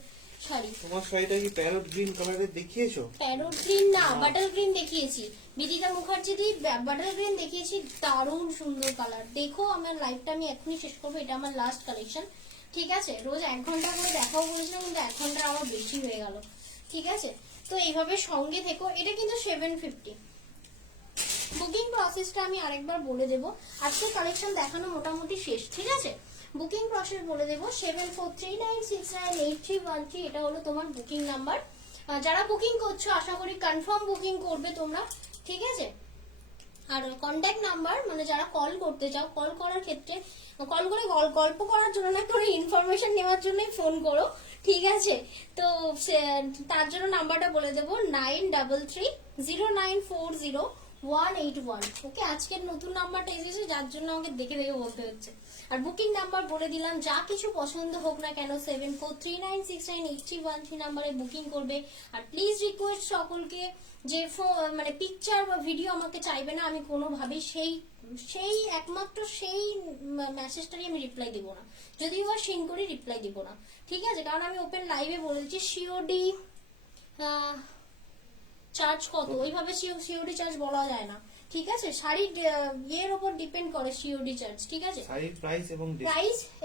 শাড়ি। তোমার শাড়িটা কি প্যারট গ্রিন কালারের দেখিয়েছো? প্যারট গ্রিন না, বাটার গ্রিন দেখিয়েছি। বিদিতা মুখার্জি তুই বাটার গ্রিন দেখিয়েছি, দারুণ সুন্দর কালার। দেখো আমার লাইভটা আমি এখনই শেষ করবো, এটা আমার লাস্ট কালেকশন, ঠিক আছে। রোজ 1 ঘন্টা করে দেখাও বলেছিলাম, কিন্তু 1 ঘন্টা আমার বেশি হয়ে গেল, ঠিক আছে। তো এইভাবে সঙ্গে থেকো। এটা কিন্তু 750। বুকিং প্রসেসটা আমি আরেকবার বলে দেবো, আজকে কালেকশন দেখানো মোটামুটি শেষ, ঠিক আছে। বুকিং প্রসেস বলে দেবো, 7439698313, এটা হলো তোমার বুকিং নাম্বার। যারা বুকিং করছো আশা করি কনফার্ম বুকিং করবে তোমরা, ঠিক আছে। আর কন্ট্যাক্ট নাম্বার, মানে যারা কল করতে চাও, কল করার ক্ষেত্রে কল করে গল্প করার জন্য না, কোনো ইনফরমেশন নেওয়ার জন্যই ফোন করো, ঠিক আছে। তো তার জন্য নাম্বারটা বলে দেবো 9330940181। ওকে, আজকের নতুন নাম্বারটা এসেছে, যার জন্য আমাকে দেখে দেখে বলতে হচ্ছে। আর বুকিং নাম্বার বলে দিলাম, যা কিছু পছন্দ হোক না কেন 7439698313 নাম্বারে বুকিং করবে। আর প্লিজ রিকোয়েস্ট সকলকে যে মানে পিকচার বা ভিডিও আমাকে চাইবে না, আমি কোনোভাবেই সেই একমাত্র সেই মেসেজটারই আমি রিপ্লাই দিব না, যদিও বা সিন করে রিপ্লাই দিব না, ঠিক আছে। কারণ আমি ওপেন লাইভে বলেছি সিওডি চার্জ কত, ওইভাবে সিওডি চার্জ বলা যায় না, ঠিক আছে। শাড়ির ইয়ের উপর ডিপেন্ড করে সিওডি চার্জ, ঠিক আছে। শাড়ির প্রাইস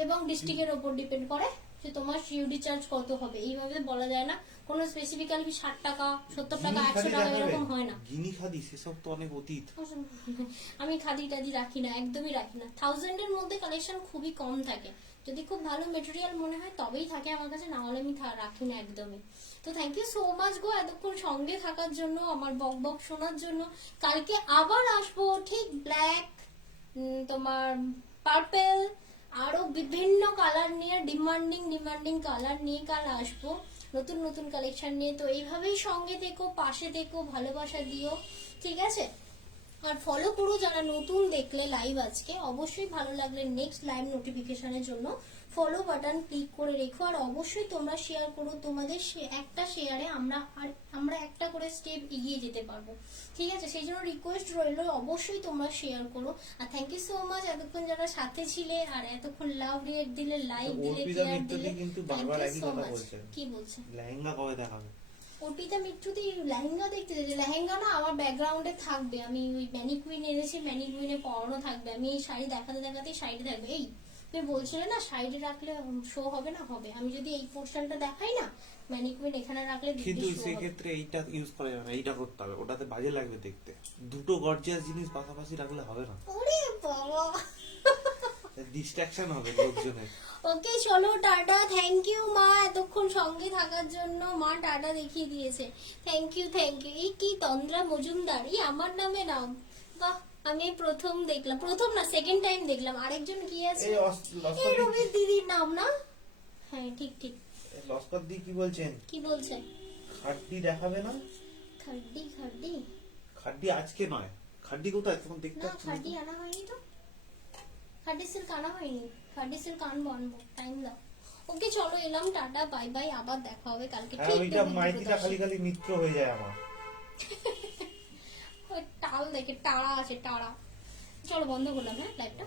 এবং ডিস্ট্রিক্টের উপর ডিপেন্ড করে যে তোমার সিওডি চার্জ কত হবে, এইভাবে বলা যায় না। কোনো স্পেসিফিক্যালি 60 টাকা 70 টাকা 100 টাকা এরকম হয় না। গিনি খাদি সেসব তো অনেক অতীত। আমি খাদি টাদি রাখি না, একদমই রাখি না। 1000 এর মধ্যে কালেকশন খুবই কম থাকে, যদি খুব ভালো মেটেরিয়াল মনে হয় তবেই থাকে আমার কাছে, না হলে আমি রাখি না একদমই। তো থ্যাংক ইউ সো মাচ গো এতক্ষণ সঙ্গে থাকার জন্য, আমার বক বক শোনার জন্য। কালকে আবার আসবো ঠিক ব্ল্যাক, তোমার পার্পেল, আরো বিভিন্ন কালার নিয়ে, ডিমান্ডিং কালার নিয়ে কাল আসবো, নতুন নতুন কালেকশন নিয়ে। তো এইভাবেই সঙ্গে থেকো, পাশে থেকো, ভালোবাসা দিও, ঠিক আছে। আর ফলো করো যারা নতুন দেখলে লাইভ আজকে, অবশ্যই ভালো লাগলে নেক্সট লাইভ নোটিফিকেশনের জন্য ফলো বাটন ক্লিক করে রেখো। আর অবশ্যই তোমরা শেয়ার করো, তোমাদের একটা শেয়ারে আমরা একটা করে স্টেপ এগিয়ে যেতে পারবো, ঠিক আছে। সেই জন্য রিকোয়েস্ট রইলো, অবশ্যই তোমরা শেয়ার করো। আর থ্যাংক ইউ সো মাচ এতক্ষণ যারা সাথে ছিলে, আর এতক্ষণ লাভ রিয়েক্ট দিলে, লাইক দিলে, শেয়ার দিলে। কিন্তু বারবার একই কথা বলছে, কি বলছে? লেহেঙ্গা কবে দেখাবে? অর্পিতা মিত্রুতি লেহেঙ্গা দেখতে চাইছে। লেহেঙ্গা না আমার ব্যাকগ্রাউন্ডে থাকবে, আমি ওই ম্যানিকুইন এনেছি, ম্যানিকুইনে পরানো থাকবে। আমি এই শাড়ি দেখাতে দেখাতেই শাড়িটা থাকবে। এই তুমি বলছিলে না সাইডে রাখলে শো হবে না, হবে। আমি যদি এই পোর্শনটা দেখাই না, ম্যানিকুইন এখানে রাখলে কিন্তু দিদি show হবে। সেক্ষেত্রে এইটা ইউজ করা যাবে না, এইটা করতে হবে, ওটাতে বাজে লাগবে দেখতে। দুটো গর্জিয়াস জিনিস পাশাপাশি রাখলে হবে না, ওরে বাবা। ডিস্ট্রাকশন হবে লোকজনের। ওকে চলো টাটা, থ্যাংক ইউ মা এতক্ষণ সঙ্গে থাকার জন্য। মা টাটা দেখিয়ে দিয়েছে, থ্যাংক ইউ থ্যাংক ইউ। এই কি তন্দ্রা মজুমদার, এই আমার নামে নাম, বাহ। আমি এই প্রথম দেখলাম, প্রথম না সেকেন্ড টাইম দেখলাম। আরেকজন কি আছে, এই রবির দিদির নাম না? হ্যাঁ ঠিক ঠিক। লস্কর দি কি বলছেন? কি বলছে? খাড্ডি দেখাবে না? খাড্ডি খাড্ডি খাড্ডি আজকে নয়, খাড্ডি কোথায় তখন দেখতে না, পাচ্ছি না। খাড্ডি আনা হয়নি তো, খাড্ডি সিল্ক আনা হয়নি, খাড্ডি সিল্ক আনবো আনবো, টাইম দাও। ওকে চলো এলাম, টাটা বাই বাই, আবার দেখা হবে কালকে হ্যাঁ, ঠিক ওইটা দুপুর মাইতিটা 10:00 খালি খালি মিত্র হয়ে যায় আমার। ওই টাল দেখে টাড়া আছে টাড়া। চলো বন্ধ করলাম হ্যাঁ লাইভটা।